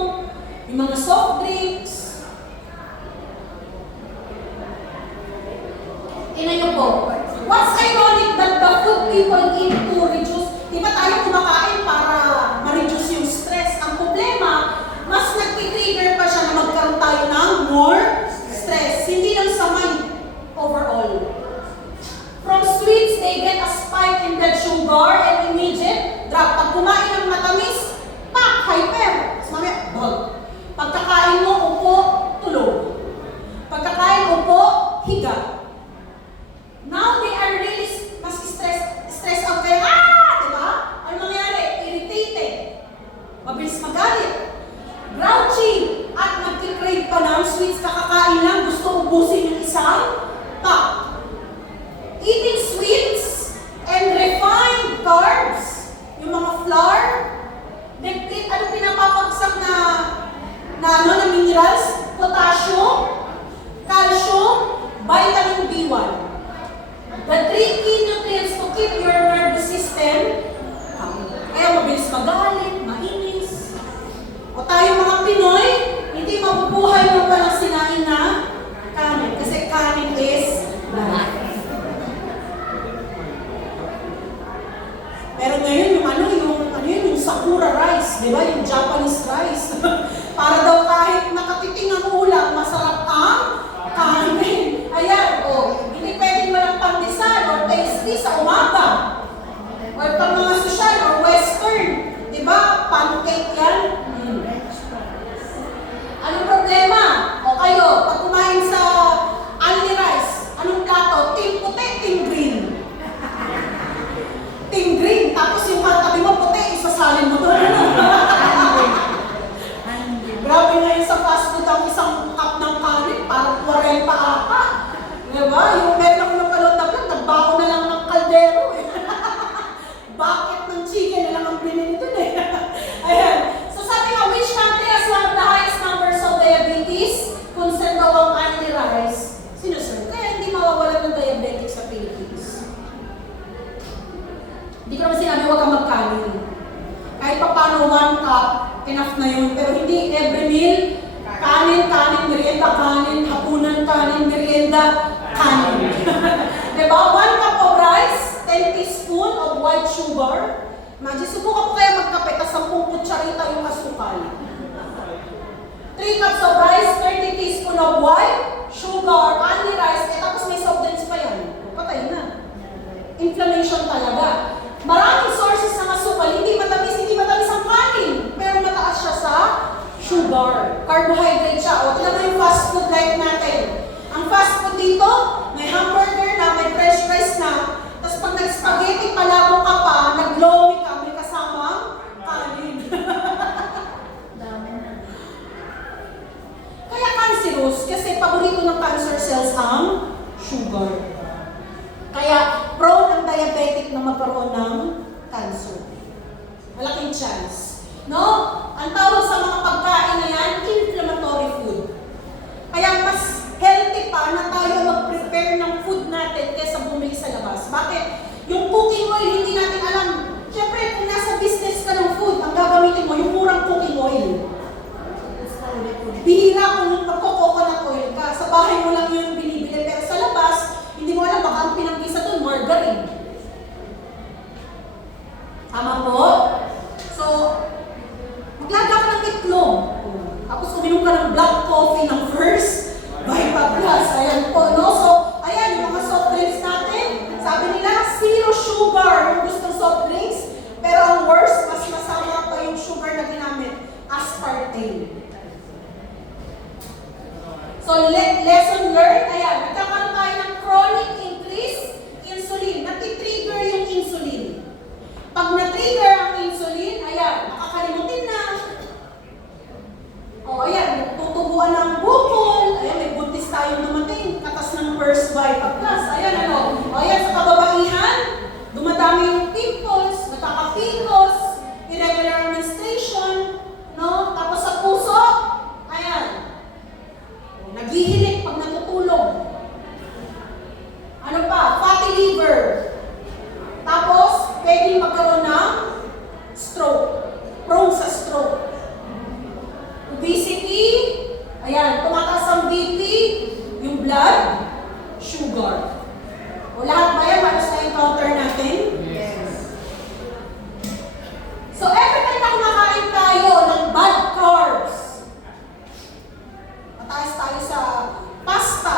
yung mga soft drinks. Tingnan niyo po. What's ironic that the food people eat to reduce, di ba tayo kumakain para ma-reduce yung stress? Ang problema, mas nag-trigger pa siya na magkaroon tayo ng more stress. Hindi lang sa mind overall. From sweets, they get a spike in blood sugar and immediate drop. Pag kumain ng matamis, hyper. Mamaya, bug. Pagkakain mo, upo, tulog. Pagkakain, upo, higa. Now they are really mas stress out kayo. Diba? Ano nangyari? sakura rice, di ba? Yung Japanese rice. Para daw kahit nakatiting ang ulam, masarap ang kanin. Ayan, hindi pwedeng walang pandesal or tasty sa umaga. Or pang mga social or western. Di ba? Pancake yan. Anong problema? O kayo, pag kumain sa only rice, anong plato? Team puti, team green. Team green, tapos yung katabi mo puti, isasalin mo doon. Grabe na yun sa fast food ang isang cup ng kanin, parang 40 ata. Diba? Yung meron ako ng kalot-taplat, nagbako na lang ng kaldero eh. Bucket ng chicken na lang ang binili doon eh. Ayan. So sabi nga, which country has one of the highest numbers of diabetes? Kung saan daw ang only rice? Sino sir? Kaya hindi mawawalan ng diabetic sa Philippines. Hindi ko naman sinabi huwag kang magkanin. Kahit pa paano 1 cup, enough na yun. Pero hindi every meal, kanin, merienda, kanin, hapunan, kanin, merienda, kanin. Diba? 1 cup of rice, 10 teaspoon of white sugar. Imagine, subukan ko kaya magkape, tas 10 kutsarita yung asukal. 3 cups of rice, 30 teaspoon of white sugar, only rice, tapos may soft drinks pa yan. Patay na. Inflammation talaga. Maraming sources ng asukal, hindi matamis ang kanin, pero mataas siya sa sugar. Carbohydrate siya. O, tignan mo yung fast food life natin. Ang fast food dito, may hamburger na, may fresh rice na, tapos pag nag-spaghetti, palabo ka pa, nag-lomi ka, may kasamang kanin. Kaya cancerous, kasi paborito ng cancer cells ang sugar. Kaya prone ang diabetic na magkaroon ng cancer. Malaking chance. No? Ang tawag sa mga pagkain na yan, inflammatory food. Kaya mas healthy pa na tayo mag-prepare ng food natin kaysa bumili sa labas. Bakit? Yung cooking oil, hindi natin alam. Siyempre, kung nasa business ka ng food, ang gagamitin mo, yung murang cooking oil. Bihira kung magko-coconut oil ka. Sa bahay mo lang yung binibili. Pero sa labas, hindi mo alam baka ang pinagkisa doon, margarine. Tama po? So, maglaga ka ng itlog. Tapos uminom ka ng black coffee ng first Vita Plus. Ayan po, no? So, ayan, yung mga soft drinks natin. Sabi nila, 0 sugar yung gustong soft drinks. Pero ang worst, mas masama pa yung sugar na ginamit. Aspartame. So, lesson learned, ayan, nagkakaroon tayo ng chronic increase insulin. Nati-trigger yung insulin. Pag na-trigger ang insulin, ayan, makakalimutin na. O, ayan, tutubuan ng bukol. Ayan, may buntis tayong dumating. Katas ng first Vita Plus. Ayan, ano. O, ayan, sa kababaihan, dumadami yung pimples, nakakapikos, irregular menstruation, no? Tapos sa puso, ayan, naghihilik pag natutulog. Ano pa? Fatty liver. Tapos, pwedeng magkaroon ng stroke. Prone sa stroke. Obesity. Ayan, tumataas ang BP. Yung blood sugar. O lahat ba yan? Halos na-encounter natin? Yes. So, every time na kumakain tayo ng bad carbs, mataas tayo sa pasta,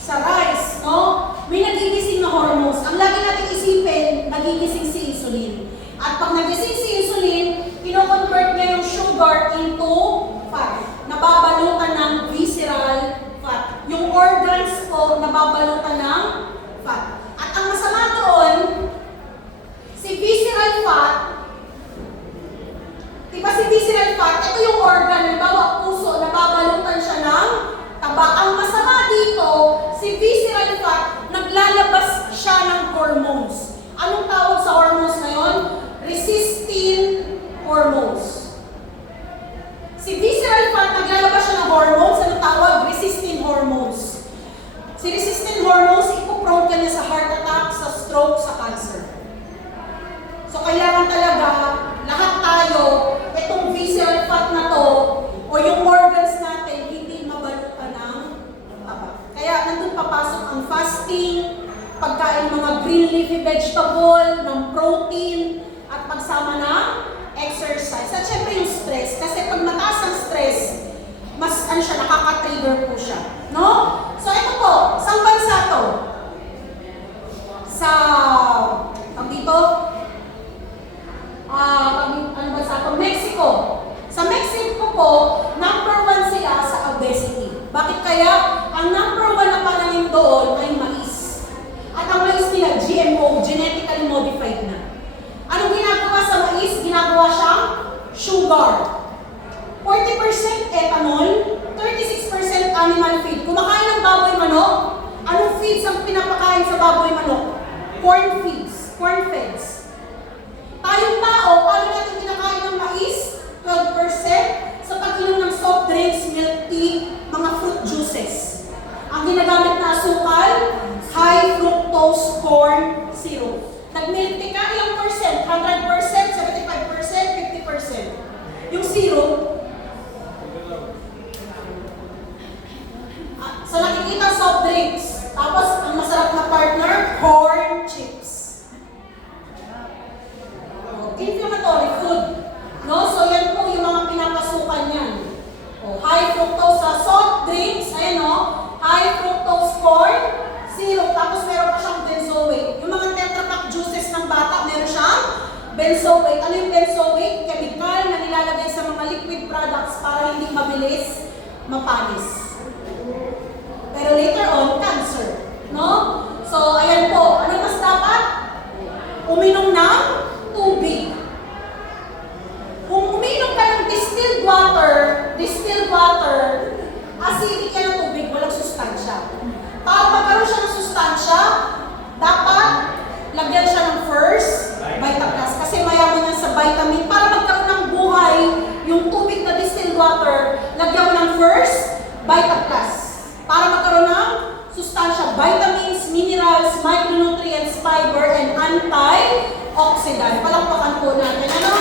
sa rice, no? May nagigising na hormones. Ang lagi natin isipin, nagigising si insulin. At pag nagising si insulin, kino-convert niya yung sugar into fat. Nababalutan ng visceral fat. Yung organs po, nababalutan ng fat. At ang masama doon, si visceral fat, diba si visceral fat, ito yung organ, halimbawa puso, nababalutan siya ng taba. Ang masama dito, si visceral fat, naglalabas siya ng hormones. Anong tawag sa hormones na yon? Resistin hormones. Si visceral fat, naglalabas siya ng hormones. Anong tawag? Resistin hormones. Si resistin hormones, ipoprone ka niya sa heart attack, sa stroke, sa cancer. So, kailangan talaga, lahat tayo, itong visceral fat na to, o yung organs natin, hindi mabalutan ng taba. Kaya nandun papasok ang fasting, pagkain mga green leafy vegetable, ng protein, at pagsama ng exercise. nakaka-trigger po siya. No? So ito po, saan bansa to? Sa, dito? Ano bansa to? Mexico. Sa Mexico po, number 1 sila sa obesity. Bakit kaya? Ang number 1 na pananim doon ay mais. At ang mais nila, GMO, genetically modified na. Anong ginagawa sa mais? Ginagawa siyang sugar. 40% ethanol, 36% animal feed. Kumakain ng baboy manok, anong feeds ang pinapakain sa baboy manok? Corn feeds, corn feds. Tayong tao, paano natin kinakain ng mais? 12% sa pag-inom ng soft drinks, milk tea, mga fruit juices. Ang ginagamit na asukal, high fructose corn syrup. Nag-milk tea ka, ilang percent? 100%, 75%, 50%. Yung syrup, sa nakikita soft drinks, tapos ang masarap na partner, corn chips. Inflammatory food. No? So yan po yung mga pinapasukan yan. High fructose sa soft drinks, ayan o, high fructose corn syrup, tapos meron pa siyang benzoate. Yung mga Tetra Pak juices ng bata, meron siyang benzoate. Ano yung benzoate? Chemical na nilalagay sa mga liquid products para hindi mabilis mapanis. Pero later on, cancer. No? So, ayan po. Ano mas dapat? Uminom ng tubig. Kung uminom ka ng distilled water, acidic yan ng tubig, walang sustansya. Para magkaroon siya ng sustansya, dapat lagyan siya ng first Vitaplus kasi mayaman yan sa vitamin. Para magkaroon ng buhay, yung tubig na distilled water, lagyan mo ng first Vitaplus. Para magkaroon ng sustansya, vitamins, minerals, micronutrients, fiber, and antioxidant. Palakpakan po natin. Ano?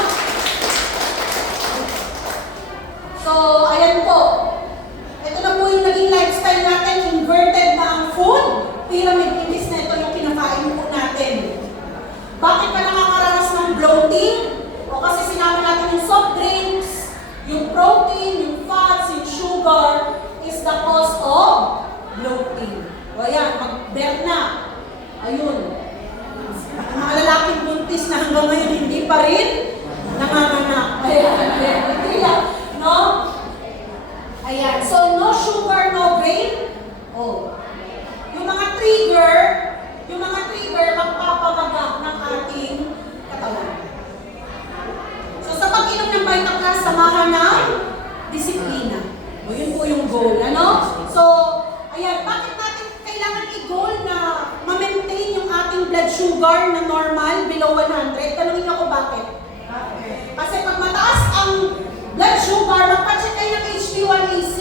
So, ayan po. Ito na po yung naging lifestyle natin. Inverted na ang food. Pyramid imbis na ito yung kinakain po natin. Bakit ka nakakaranas ng bloating? O kasi sinama natin yung soft drinks, yung protein, yung fats, yung sugar, is the cause of bloating. O ayan, mag-bear na. Ayun. Mga lalaking buntis na hanggang ngayon hindi pa rin nanganganak. Ayan, no? Ayan, so no sugar, no grain. Oh. Yung mga trigger, magpapamaga ng ating katawan. So sa pag-inom ng Vitaplus, samahan ng disiplina. O yun po yung goal, ano? So, ayan, bakit natin kailangan i-goal na ma-maintain yung ating blood sugar na normal, below 100? Tanungin ako bakit? Kasi pag mataas ang blood sugar, magpa-check kayo ng HB1AC.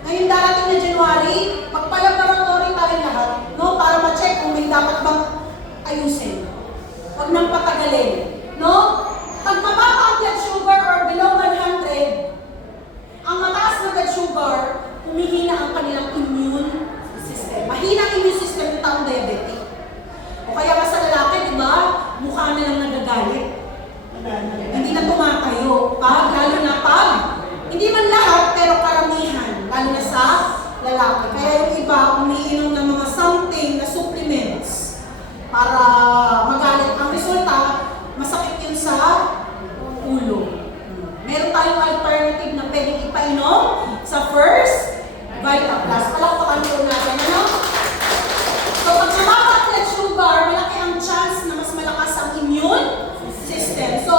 Ngayon darating na January, magpa-laboratory tayo lahat, no? Para ma-check kung may dapat bang ayusin. Huwag nang patagalin, no? Pag mababa ang blood sugar or below 100, ang mataas na blood sugar, humihina ang kanilang immune system. Mahina ang immune system ng taong diabetic. O kaya ka sa lalaki, di ba? Mukha na lang nagagalit. Hindi na tumatayo. Lalo na pag, hindi man lahat, pero karamihan. Lalo na sa lalaki. Kaya yung iba, umiinom ng mga something na supplements para magalit. Ang resulta, masakit yun sa ulo. Meron tayong alternative na pwedeng ipainom sa first Vitaplus. Palakpakan po natin, ano? So, pag mababa ang blood sugar, malaki ang chance na mas malakas ang immune system. So,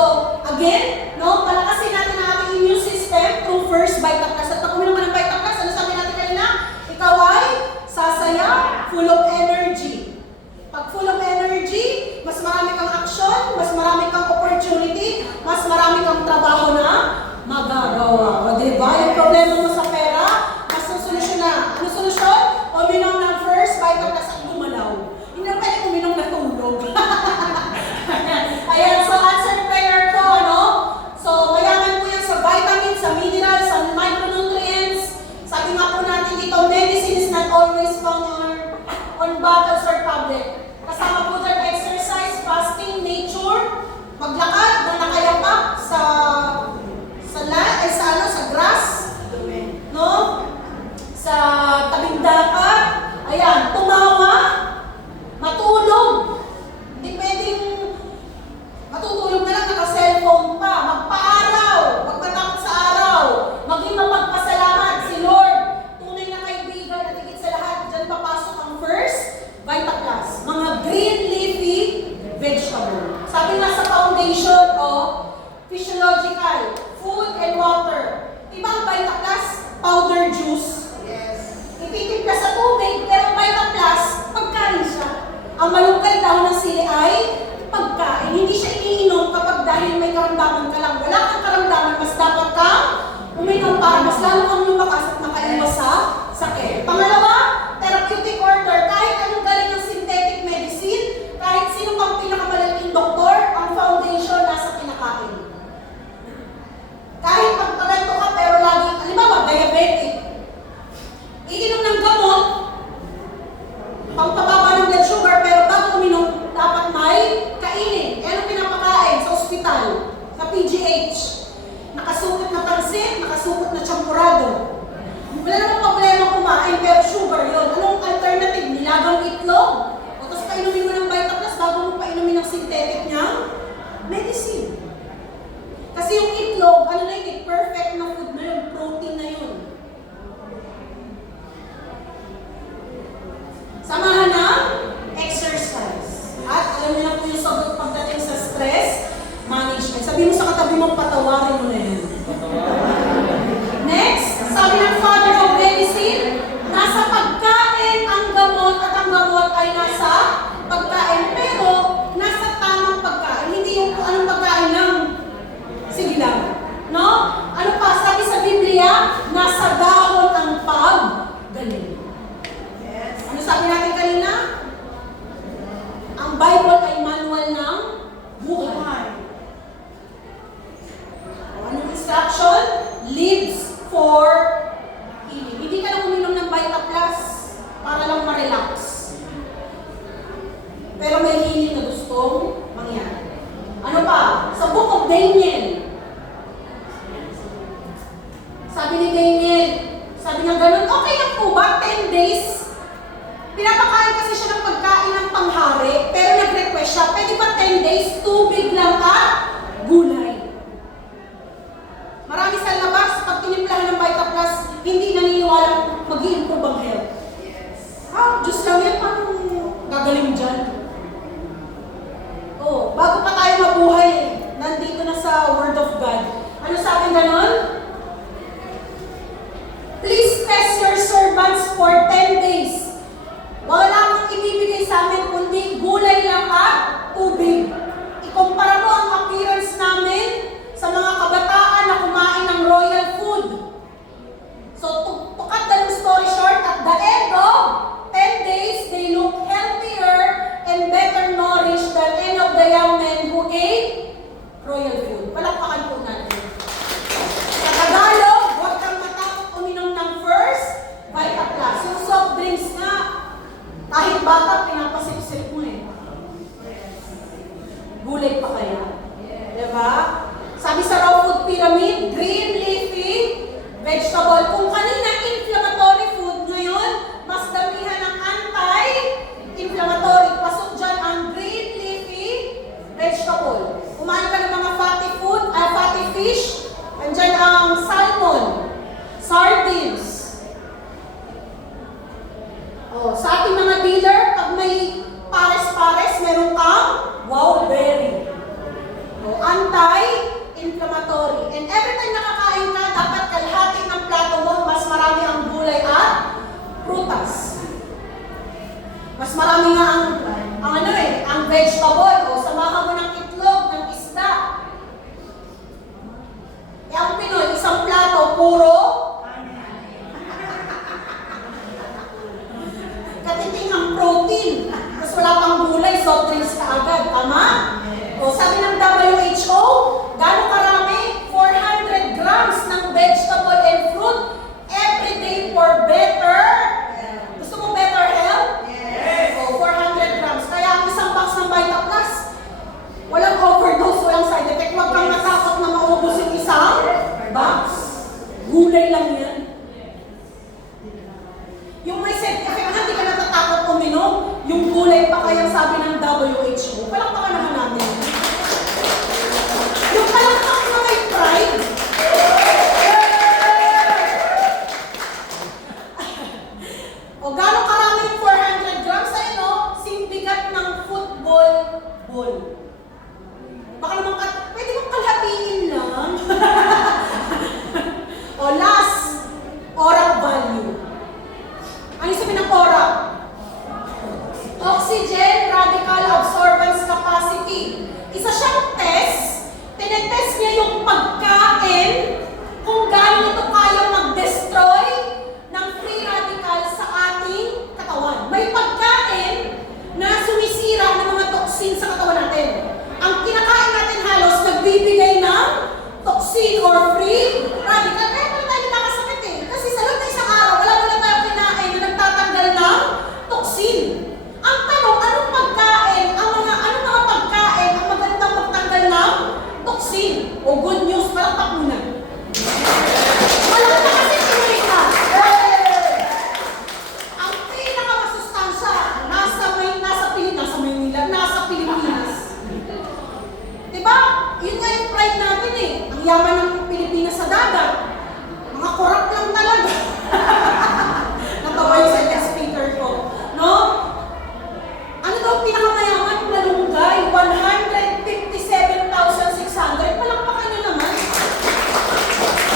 again, no, palakasin natin ang ating immune system through first Vitaplus. At pag uminom ka ng Vitaplus, ano sabi natin kanina? Ikaw ay sasaya, full of energy. Pag full of energy, mas marami kang action, mas marami kang opportunity, mas marami kang trabaho na magagawa. O diba? Yung problema mo sa pera, mas solusyon na. Ano solusyon? Uminom ng first Vitaplus at gumalaw. Hindi na pwede uminom na tulog. Ayan, so answer prayer ko, ano? So, mayaman po yan sa vitamins, sa minerals, sa micronutrients. Sabi nga po natin dito, medicine is not always found on bottles or tablet. Kasama po dyan exercise, fasting, nature, maglakad na nakayapak sa grass, no? Ang malunggay daw ng sili ay pagkain. Hindi siya iniinom kapag dahil may karamdaman ka lang. Wala kang karamdaman, mas dapat kang uminom para mas lalo kang lumakas at makaiwas sa sakit. Pangalawa, therapeutic order. Kahit anong galing ng synthetic medicine, kahit sino pang pinakamalaking doktor, ang foundation nasa kinakain. Kahit pagpagano ka pero lagi, halimbawa, diabetic. Iinom ng gamot, pampababa ng blood sugar, pero bago uminom, dapat may kainin. Ano pinapakain sa ospital, sa PGH? Nakasukot na pansit, nakasukot na champurado. Wala namang problema kumain, pero sugar yun. Anong alternative? Nilagang itlog? O tapos painumin mo ng Vitaplus bago mo painumin ng synthetic niyang medicine. Kasi yung itlog, ano na yun, perfect na food na yun, protein na yun. Samahan ng exercise. At alam niyo na po yung sagot pagdating sa stress management. Sabi mo sa katabi mo, patawarin mo na yan. Next, sabi ng father of medicine, nasa pagkain ang gamot at ang gamot ay nasa pagkain. Pero, nasa tamang pagkain. Hindi yung kung anong pagkain lang. Sige lang. No? Ano pa? Sabi sa Biblia, nasa dahon ang paggaling. Ano sabi natin kanina? Ang Bible ay manual ng buhay. Anong instruction? Lives for healing. Hindi ka lang uminom ng Vitaplus para lang ma-relax. Pero may healing na gustong mangyari. Ano pa? Sa Book of Daniel. Sabi ni Daniel, sabi niya ganun, okay lang po ba? 10 days? Pinapakain kasi siya ng pagkain ng panghari, pero nag-request siya, pwede ba 10 days, tubig lang at gulay? Marami sa labas, pag tinimplahan ng Vitaplus, hindi naniniwalang mag-i-improve ang health. Diyos lang yan, paano gagaling dyan? Bago pa tayo mabuhay, nandito na sa Word of God. Ano sabi ganon? Please test your servants for 10 days. Wala kang ibibigay sa amin kundi gulay lang at tubig. Ikumpara mo ang appearance namin sa mga kabataan na kumain ng royal food. So, to cut the long story short, at the end of 10 days, they look healthier and better nourished than any of the young men who ate royal food. Palakpakan po natin. Sa Tagalog, huwag kang matakot uminom ng first Vitaplus. Yung soft drinks nga, kahit bata, pinapasip-sip mo eh. Gulay pa kaya? Diba? Sabi sa raw food pyramid, green leafy vegetable. Kung kanina inflammatory food, ngayon, mas damihan ng anti-inflammatory. Pasok dyan ang green leafy vegetable. Kumain ka ng mga fatty food, fatty fish, andyan ang salmon, sardines. Sa ating mga dealer, pag may pares-pares, meron kang wow berry. Anti-inflammatory. And every time nakakain ka, dapat kalahati ng plato mo, mas marami ang gulay at prutas. Mas marami nga ang vegetable. Samahan mo ng itlog, ng isda. Ang Pinoy, isang plato, puro katiting ang protein. Tapos wala pang gulay, soft drinks ka agad. Tama? Sabi ng WHO, gano'ng karami? 400 grams ng vegetable and fruit every day for better. Gusto mo better health? Yes. 400 grams. Kaya ang isang box ng Vitaplus, walang overdose, walang side effect. Huwag kang matakot na maubos yung isang box. Gulay lang yan. Yung may side effect, hindi ka natatakot uminom, yung gulay pa kayang sabi ng WHO. Palakpakan naman namin. Yung palakpak na may pride. Gano'ng karami yung 400 grams ay simbigat ng football ball. Baka naman pwede mong kalhatiin lang. Last, tinetest niya yung pagkain, kung gaano ito kaya mag-destroy ng free radical sa ating katawan. May pagkain na sumisira ng mga toxin sa katawan natin. Ang kinakain natin halos nagbibigay ng toxin or free radical. Kaya pala tayo nakasakit eh. Kasi sa loob ng isang araw, wala mo na tayo kinain na nagtatanggal ng toxin. Ang tanong, anong pagkain, anong mga pagkain ang magandang magtanggal ng toxin? O good news, palakpak muna. Palakpak kasi sinulit ka. Ang pinakamasustansya, nasa Maynila, nasa Pilipinas. Diba? Yun nga yung pride natin eh. Ang yaman ng Pilipinas sa dagat. Mga korap lang talaga. Natawa yung second speaker ko. No? Ano daw pinakamayaman? Malunggay. 157,600. Palakpakan nyo naman.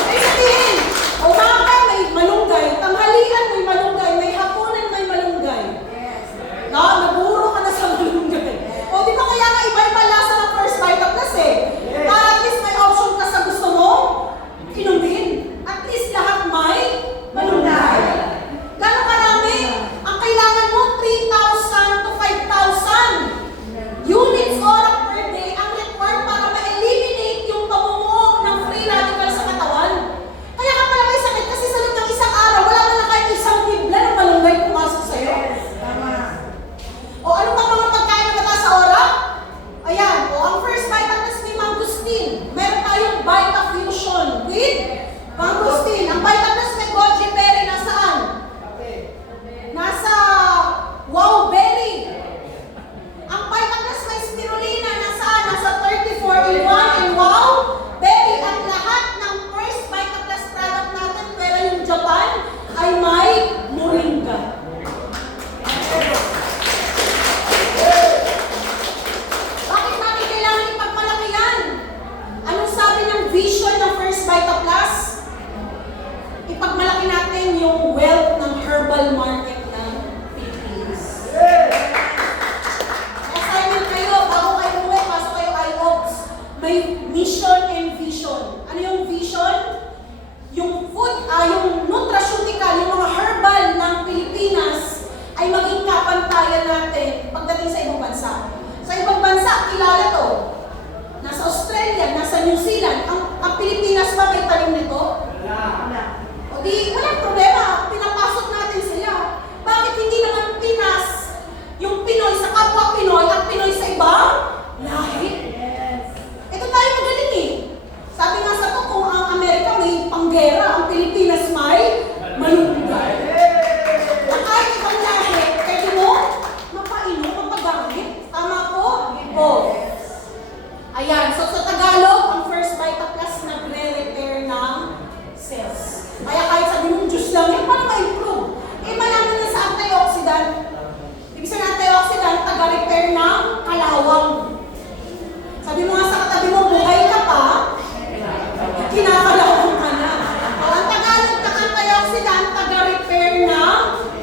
Ay sabihin, umaga may malunggay, tanghalian may malunggay, may hapunan may malunggay. No? Naburo ka na sa malunggay. O di ba kaya nga iba-iba lasa ng First Vita Plus eh. Para at least may option ka sa gusto mo, inumin. At least lahat may malunggay. Gano'ng karami? Ang kailangan mo, 3,000 to 5,000 units oral per day ang required para ma-eliminate yung pamumuo ng free radical sa katawan. Kaya ka pala may sakit kasi sa loob ng isang araw, wala na lang kahit isang tibla ng malunggay pumasok sa'yo. O ano pa mga pagkain na mataas sa oras? Ayan, o ang First Vita Plus ni Mangustin. Meron tayong Vita Fusion with Mangustin. Ang Vita Plus may goji berry nasaan? Nasa wow berry. Ang Vita Plus may spirulina nasaan? Nasa 34 in 1 and wow berry. At lahat ng First Vita Plus product natin, pero yung Japan ay may moringa. Bakit natin kailangan ipagmalaki yan? Anong sabi ng vision ng First Vita Plus? Ipagmalaki natin yung wealth ng herbal market ng Philippines. Assignment kayo, bago kayo uwi, pasok kayo IOPS. May mission and vision. Ano yung vision? Yung food, yung nutraceutical, yung mga herbal ng Pilipinas ay maging kapantayan natin pagdating sa ibang bansa. Sa ibang bansa, kilala to. Nasa Australia, nasa New Zealand, ang Pilipinas ba may tanim nito? O di, walang problema. Pinapasok natin sila. Bakit hindi naman Pinas, yung Pinoy sa kapwa Pinoy at Pinoy sa ibang lahi? Ito tayo magaling eh. Sabi nga sa to, kung ang Amerika may panggera, ang Pilipinas may malunggay. Na kahit ibang lahi, pwede mo mapainom, mapagamit. Tama po? O. Ayan, so sa Tagalog, ang First Vita Plus nagre-repair ng cells. Kaya kahit sabi mong juice lang yan, paano ma-improve? Eh, malaman na sa antioxidant. Ibig sabihin antioxidant, taga-repair ng kalawang. Sabi mo nga sa katabi mo, buhay ka pa, kinakalawang ka na. O, ang Tagalog ng antioxidant, taga-repair ng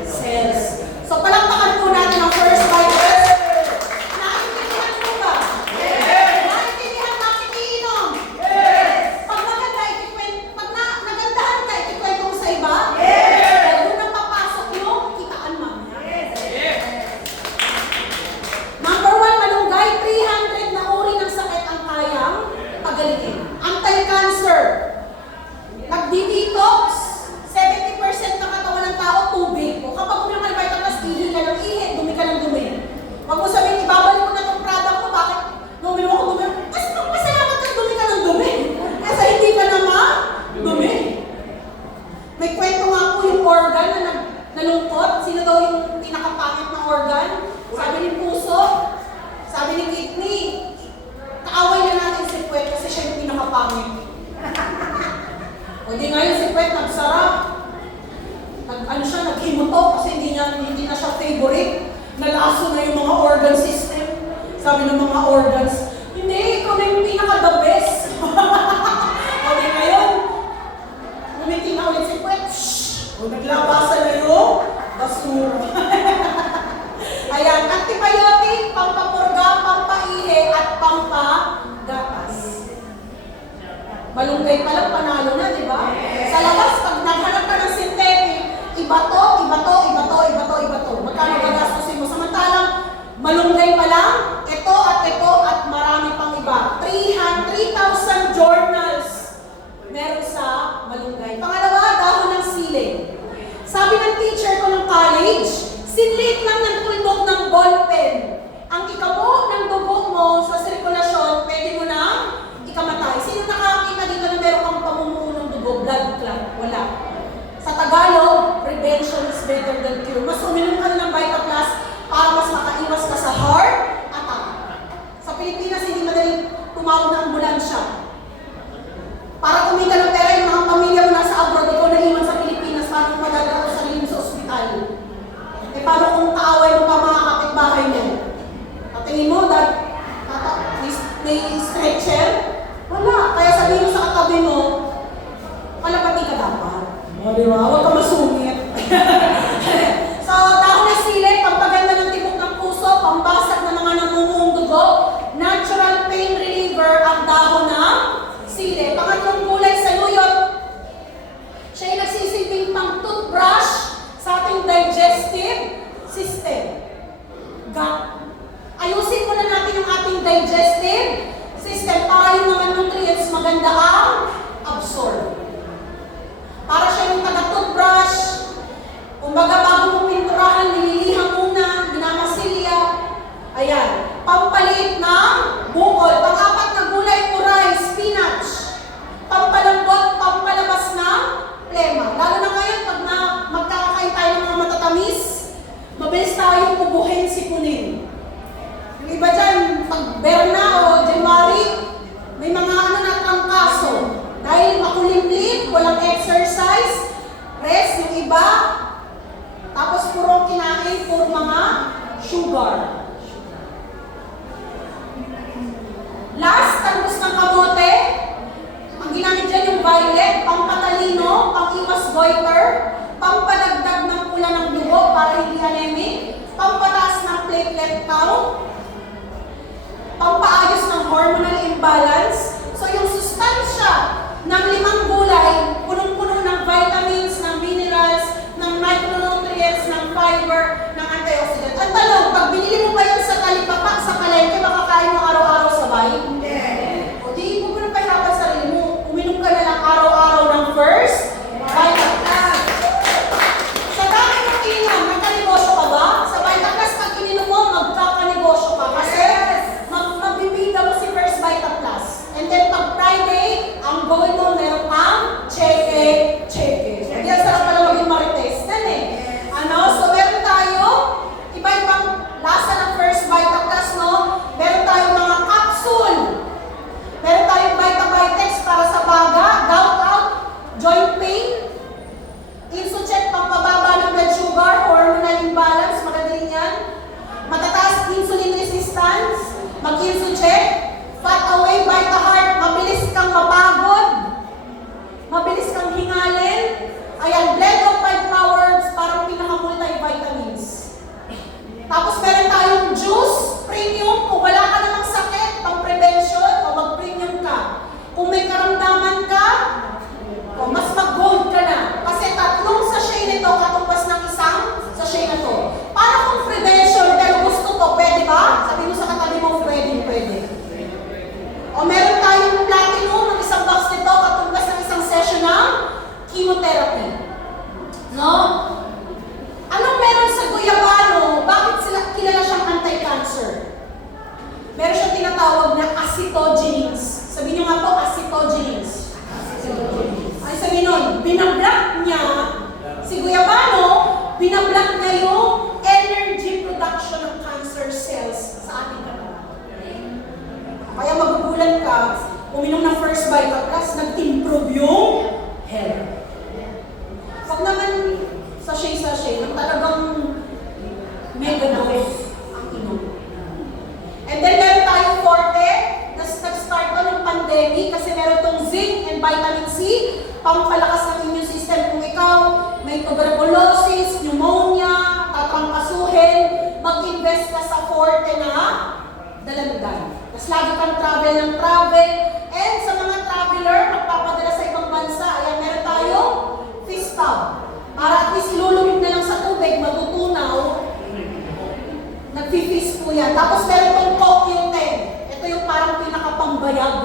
cells. So, palakpakan po natin ang First Vita Plus. Naintindihan mo ba? Naintindihan bakit iinom? Pag maganda, pag nagandahan ka, ikikwento mo sa iba? Doon na papasok yung kitaan mamaya. Number 1, malunggay, 300 na uri ng sakit ang kayang pagalitin. Anti-cancer. Nagdi-detox. 70% ng katawan ng tao, tubig. O kapag uminom ng Vita Plus, ihi ka ng ihi, dumi ka ng dumi. Huwag mo sabihin, ibabalik mo na itong product mo, bakit nung uminom ako dumi? Mas magpasalamat ka, dumi ka ng dumi. Kasi hindi ka na ma-dumi. May kwento nga po yung organ na nalungkot. Sino daw yung pinakapangit na organ? Sabi ni puso, sabi ni kidney, kaaway na natin si Puwet kasi siya yung pinakapangit. O di ngayon si Puwet nagsarap. Naghimutok kasi hindi na siya favorite. Nalaso na yung mga organ system. Sabi ng mga organs, hindi, ikaw na yung pinaka-the best. O di ngayon, umiti na ulit si Puwet. O naglabasan na yung basura. Ayan, antibiotic, pampapurga, pampaihi, at pampagatas. Malunggay pa lang, panalo na, di ba? Sa labas, pag naghanap ka ng synthetic, iba to, iba to, iba to, iba to, iba to. Magkano gagastusin mo? Samantalang, malunggay pa lang, ito at marami pang iba. 3,000 journals meron sa malunggay. Pangalawa, dahon ng sili. Sabi ng teacher ko ng college, sinlit lang ng tuldok ng ballpen. Ang ikabo ng dugo mo sa sirkulasyon, pwede mo na ikamatay. Sino nakakita dito na meron kang pamumuo ng dugo, blood clot? Wala. Sa Tagalog, prevention is better than cure. Mas uminom ka na ng VitaPlus para mas makaiwas ka sa heart attack. Sa Pilipinas, hindi madaling tumawag ng ambulansya. Para kumita ng pera yung mga pamilya mo nasa abroad, ikaw na iwan sa Pilipinas, paano mo madadala sa sarili mo sa ospital? Eh paano kung kaaway mo pa mga kapitbahay mo? At tingin mo, may stretcher? Wala. Kaya sabihin mo sa katabi mo, kalapati ka dapat. O, di ba? Huwag ka masungit. So, dahon ng sili, pampaganda ng tibok ng puso, pambasag ng mga namumuong dugo, natural pain reliever ang dahon ng sili. Pangatlong kulay sa luyot, siya ay nagsisilbing pang toothbrush sa ating digestive system. Gut. Ayusin muna natin yung ating digestive system para yung mga nutrients maganda ang absorb. Para siya yung taga-toothbrush, kumbaga bago mo pinturahan, nililihang muna, minamasilya. Ayan. Pampaliit ng bukol. Pang-apat na gulay, uray, spinach. Pampalambot, pampalabas ng plema. Lalo na ngayon, pag magkakakain tayo ng mga matatamis, mabilis tayong ubuhin, sipunin. Yung iba dyan, pag Berna o January, may mga na trangkaso. Dahil makulimlim, walang exercise, rest, yung iba, tapos puro kinain, puro mga sugar. Last, talbos ng kamote. Ang ginamit dyan yung violet, pampatalino, pang-iwas goiter, pampadagdag ng pula ng dugo para hindi anemic, pampataas ng platelet count, pampaayos ng hormonal imbalance. So yung sustansya ng 5 gulay, punong-puno ng vitamins, ng minerals, ng micronutrients, ng fiber, ng antioxidant. Ang tanong, pag binili mo ba yan sa talipapak, sa palengke, makakain mo araw-araw sabay? Hindi. O di, huwag mo nang pahirapan sarili mo. Uminom ka na lang araw-araw ng first VitaPlus. Sa dami ng ininom, magkanegosyo ka ba? Sa VitaPlus, pag ininom mo, magkakanegosyo ka. Kasi mabibida mo si first VitaPlus. And then pag Friday, ang gawin mo, meron pang cheque. Hindi ang sarap pala maging marites. Yan eh. So meron tayo, iba-ibang lasa ng first VitaPlus, no? Meron tayong mga capsule. Meron tayong VitaVitex para sa baga, gout out, joint pain, Insucheck, pampababa ng blood sugar, hormonal imbalance, maganda rin yan. Matataas insulin resistance, mag-Insucheck. Fat away, VitaHeart, mabilis kang mapagod, mabilis kang hingalin. Ayan, blend of 5 hours, parang pinaka-multivitamins. Tapos meron tayong juice, premium, kung wala ka namang sakit, pang prevention, o mag-premium ka. Kung may karamdaman ka, o mas mag-gold ka na. Kasi 3 sachet nito, katumbas ng isang sachet na to. Para kung prevention, pero gusto to, pwede ba? Sabi mo sa katabi mo, pwede. O meron tayong platinum ng isang box nito, katumbas ng isang session ng chemotherapy. No? Anong meron sa guyabano? Bakit kilala siyang anti-cancer? Meron siyang tinatawag na acetogenins. Sabihin niyo nga po, acetogenins. Ay sabihin nun, binablock niya, si guyabano, binablock niya yung energy production ng cancer cells sa ating katawan. Kaya magugulan ka, uminom ng first VitaPlus, nag-improve yung health. Pag naman sachet-sachet, nang talagang mega dose ang inom. And then meron tayong forte, nag-start to ng pandemic kasi meron tong zinc and vitamin C, pampalakas ng immune system. Kung ikaw may tuberculosis, pneumonia, tatrangkasuhin, mag-invest ka sa forte na dalandan. Mas lagi kang travel ng travel. And sa mga traveler,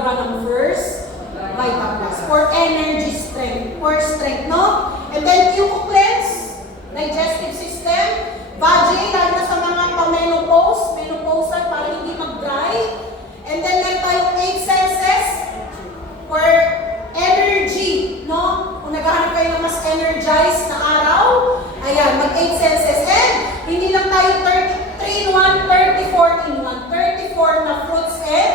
halaga ng first Vita Plus for energy strength, for strength, no? And then Q-Cleanse, digestive system, Vajay, lalo na sa mga pa-menopause, menopausal para hindi mag-dry. And then meron tayong 8 senses for energy, no? Kung naghahanap kayo ng mas energized na araw, ayan, mag 8 senses. And hindi lang tayo 33 in 1, 34 in 1. 34 na fruits and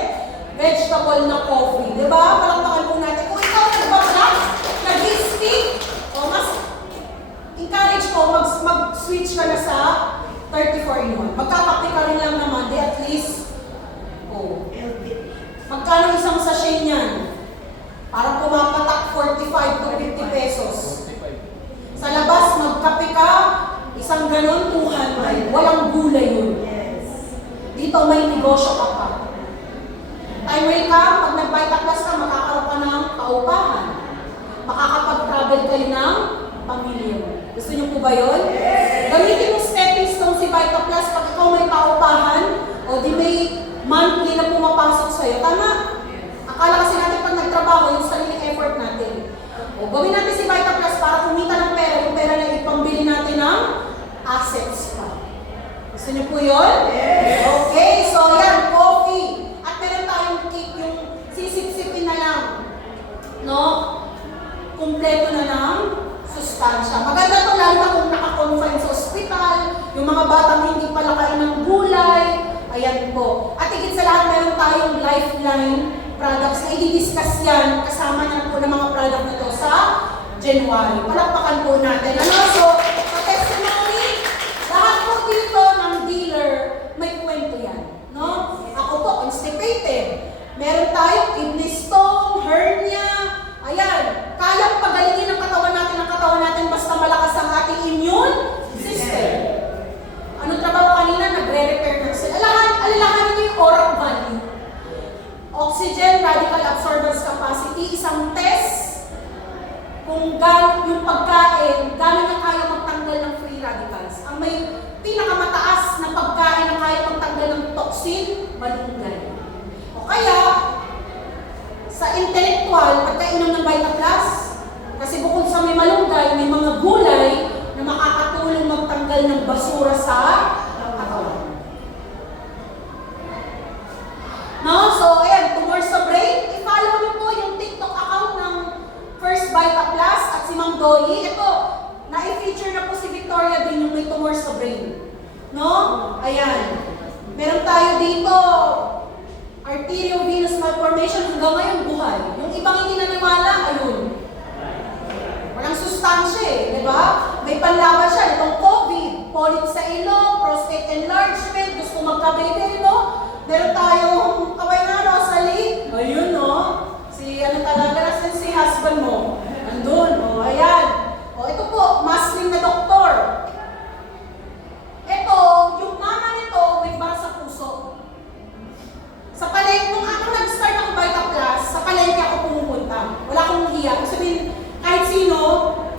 vegetable na coffee. Diba? Palakpakan po natin. Kung ikaw nag-back, nag-speak, o mas encourage ko, mag-switch ka na sa 34 in 1. Magkakape ka rin lang naman, di at least, magkano isang sachet niyan? Para pumapatak 45 to 50 pesos. 45. Sa labas, magkape ka, isang ganon, 200. Walang gulay yun. Dito may negosyo ka pa. Time will come, pag nag-Vita Plus ka, makakaroon ka ng paupahan. Makakapag-travel kayo ng pamilya mo. Gusto niyo po ba yun? Gamitin mo stepping stone si Vita Plus pag ikaw may paupahan o di may monthly na pumapasok sa'yo. Tama? Akala kasi natin pag nagtrabaho, yung sariling effort natin. O gawin natin si Vita Plus para kumita ng pera, yung pera na ipambili natin ng assets pa. Gusto niyo po yun? Okay, so yan, coffee. At meron tayong cake, yung sisip-sipin na lang. No? Kumpleto na ng sustansya. Maganda to lalo na kung naka-confine sa ospital, yung mga batang hindi pala kain ng gulay, ayan po. At higit sa lahat, meron tayong lifeline products na i-discuss yan kasama na po ng mga product na to sa January. Palakpakan po natin. Ano? So, sa testimony, lahat po dito ng dealer, may kwento yan. No? Ako po, constipated. Meron tayong kidney stone, hernia, ayan. Kayang pagalingin ang katawan natin basta malakas ang ating immune system. Ano trabaho kanina? Nagre-repair ng cell. Alalahanin niyo yung oral value. Oxygen, radical absorbance capacity, isang test kung yung pagkain, gano'n na kaya magtanggal ng free radicals. Ang may pinakamataas na pagkain na kaya magtanggal ng toxin, malunggay. O kaya, sa intellectual, pagkainom ng Vita Plus, kasi bukod sa may malunggay, may mga gulay na makakatulong magtanggal ng basura sa katawan. No? So, ayan, tumor sa brain. I-follow niyo po yung TikTok account ng First Vita Plus at si Ma'am Doyi. Ito, na-feature na po si Victoria din yung may tumor sa brain. No? Ayan. Meron tayo dito, arteriovenous malformation, hanggang ngayon buhay. Yung ibang hindi naniwala, ayun. Walang sustansya eh, di ba? May panlaban siya, itong COVID, polyp sa ilong, prostate enlargement, gusto magka-baby, no? Meron tayong kaway nga, Rosalie. Ayun, no? Si, ano talaga, si husband mo. Andun, o, ayan. O, ito po, masling na doktor. Ito, yung mama nito, may bara sa puso. Sa palengke, nung ako nag-start ako Vita Plus, sa palengke ako pumupunta. Wala akong hiya. Sabihin, kahit sino,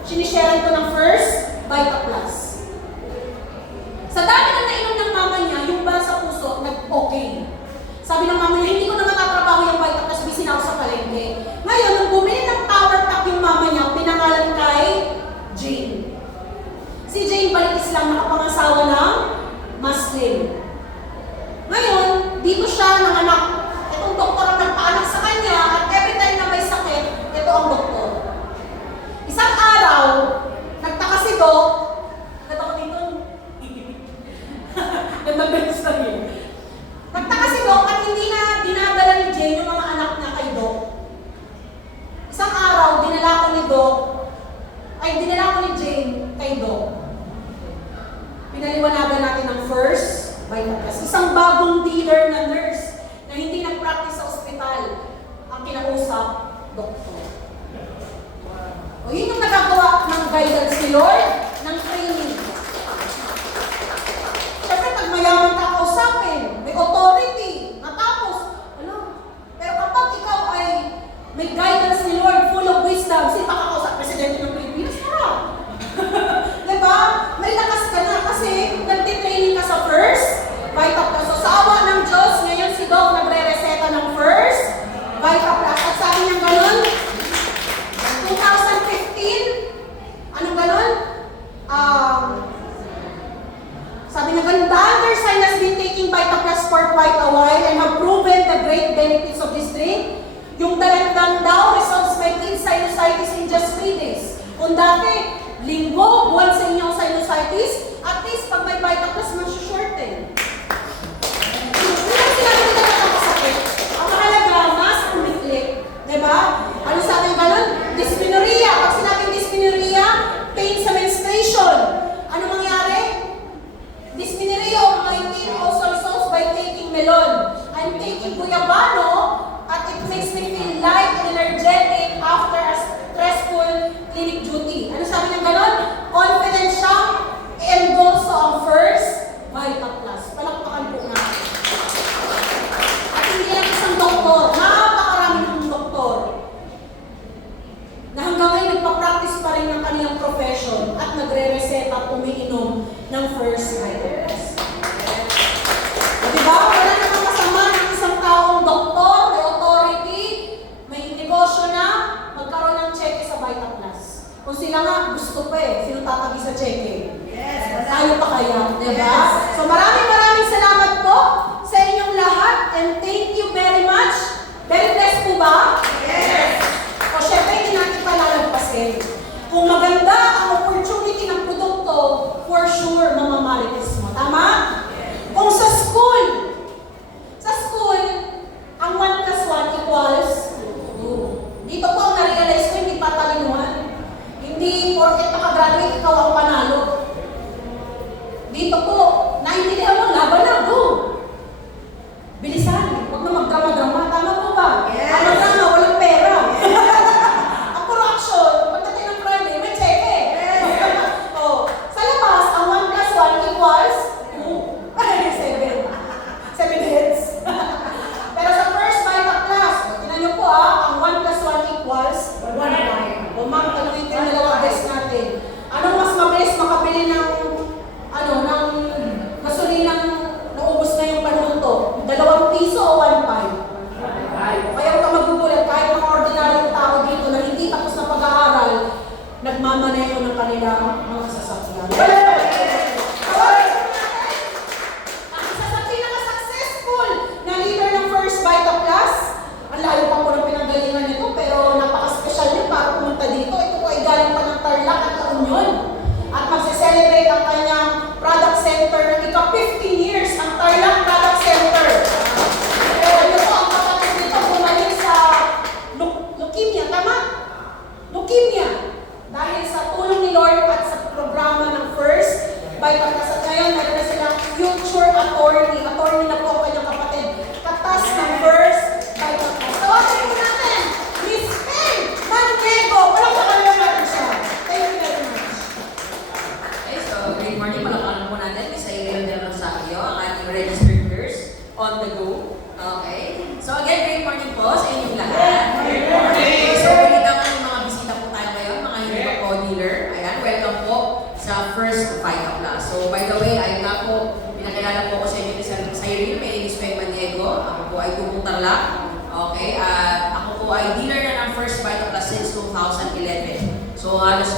sinisharean ko ng first Vita Plus. Sa dami na nainom ng mama niya, yung bara sa puso, nag-okay. Sabi ng mama niya, hindi ko na matatrabaho yung Vita Plus, busy na ako sa palengke. Ngayon, nung bumili ng power pack yung mama niya, pinangalan kay Jane. Si Jane Balikis lang nakapangasawa ng Muslim. Ngayon, dito siya nanganak. Itong doktor ang nagpaanak sa kanya at every time na may sakit, ito ang doktor. Isang araw, nagtaka si Doc, nagtaka dito, nagtaka sa niya. Nagtaka si Doc at hindi na dinadala ni Jane yung mga anak niya kay Doc. Isang araw, dinala ko ni Jane kay Doc. Pinaliwanagan natin ang first Vita Plus. Isang bagong dealer na nurse na hindi nag-practice sa ospital ang kinausap, doktor. O yun yung nagagawa ng guidance ni Lord, ng training. Siyempre, pag mayaman ka kausapin, may authority, natapos, pero kapag ikaw ay may guidance ni Lord, full of wisdom, sino pa kakausap? Presidente ng Pilipinas? Harap! Diba? May lakas ka na kasi nagtitraining ka sa first Vita Plus. So, sa awa ng Diyos, ngayon si Doc nagre-reseta ng first Vita Kung dati, linggo, buwan sa inyong sinusitis, at least pag may Vita Plus, shorten. Hindi lang sinabi nila nakakasakit. Ang mahalaga, mas umiklik. Diba? Ano sabi yung ganun? Dysmenorrhea. Pag sinabing dysmenorrhea, pain sa menstruation. Ano mangyari? Dysmenorrhea of my pain also resolves by taking melon. I'm taking guyabano at it makes me feel light and energetic after a stressful clinic duty. Ano sabi niya ganon? Confident siya, i-endorse ang first Vita Plus. Palakpakan po natin. At hindi lang isang doktor, napakarami ng doktor na hanggang ngayon nagpa-practice pa rin ng kanilang profession at nagre-reseta at umiinom ng first Vita Plus. Diba? Wala namang masama ng isang taong doktor, may authority, may negosyo na, magkaroon ng cheque sa Vita Plus. Kung sila nga, gusto pa eh, sino tatagi sa cheque? Yes. Tayo pa kaya, diba? Yes. So maraming salamat po sa inyong lahat and thank you very much. Very blessed po ba? Yes. O syempre, hindi natin palalagpasin. Kung maganda ang opportunity ng produkto, for sure, mamamarites mo. Tama? Kung sa school, ang 1 plus 1 equals 2. Dito po ang na-realize ko, hindi patalinuhan. Hindi porket nakagraduate, ikaw ang panalo. Dito po, naintindihan mo, laban na, go! Bilisan, huwag na magdrama-drama. Tama po ba? Yes. Ang drama, walang pera. Ang puro action, pagdating ng Friday, may cheque. Yes. Oh, sa labas, ang 1 plus 1 equals 2. 7 heads. Pero sa first Vita Plus, tingnan niyo po ang 1 plus 1 equals 1 line. O ma'am, tanongin ko yung dalawang best natin. Anong mas mabilis makabili ng gasolinang naubos na yung panahon to? 2 piso o 1.5? Kaya huwag ka magugulat, kahit mga ordinaryong tao dito na hindi tapos na pag-aaral, nagmamaneho ng kanilang mga sasakyan. Na leader ng first Vita Plus. Ang layo pa po ng pinanggalingan nito, pero napaka-special niya para pumunta dito. Ito po ay galing pa ng Tarlac at La Union. At magse-celebrate ang kanyang product center ng ika-15 years, ang Tarlac Product Center. Ito po ang kapatid dito bumalik sa leukemia. Tama? Leukemia. Dahil sa tulong ni Lord at sa programa ng first Vita Plus. At ngayon, meron na silang future attorney. Attorney na po ang kanyang kapatid. Katas ng first Vita Plus. Tawagin po natin, Miss Pen Maniego. Walang kakalala natin siya. Thank you very much. Okay, so great morning. Palakpakan po natin. Miss Irene Del Rosario, ang ating registered nurse on the go. Okay. So again, great morning po sa inyong lahat. Great morning. So balita po yung mga bisita po tayo ngayon, mga hindi pa po dealer. Ayan, welcome po sa first Vita Plus. So by the way, ayun nga po, pinakilala po ko sa inyo sa Irene, may Miss Pen Maniego. Ako po ay Tarlac. Okay, at ako po ay dealer na ng first Vita Plus since 2011. So halos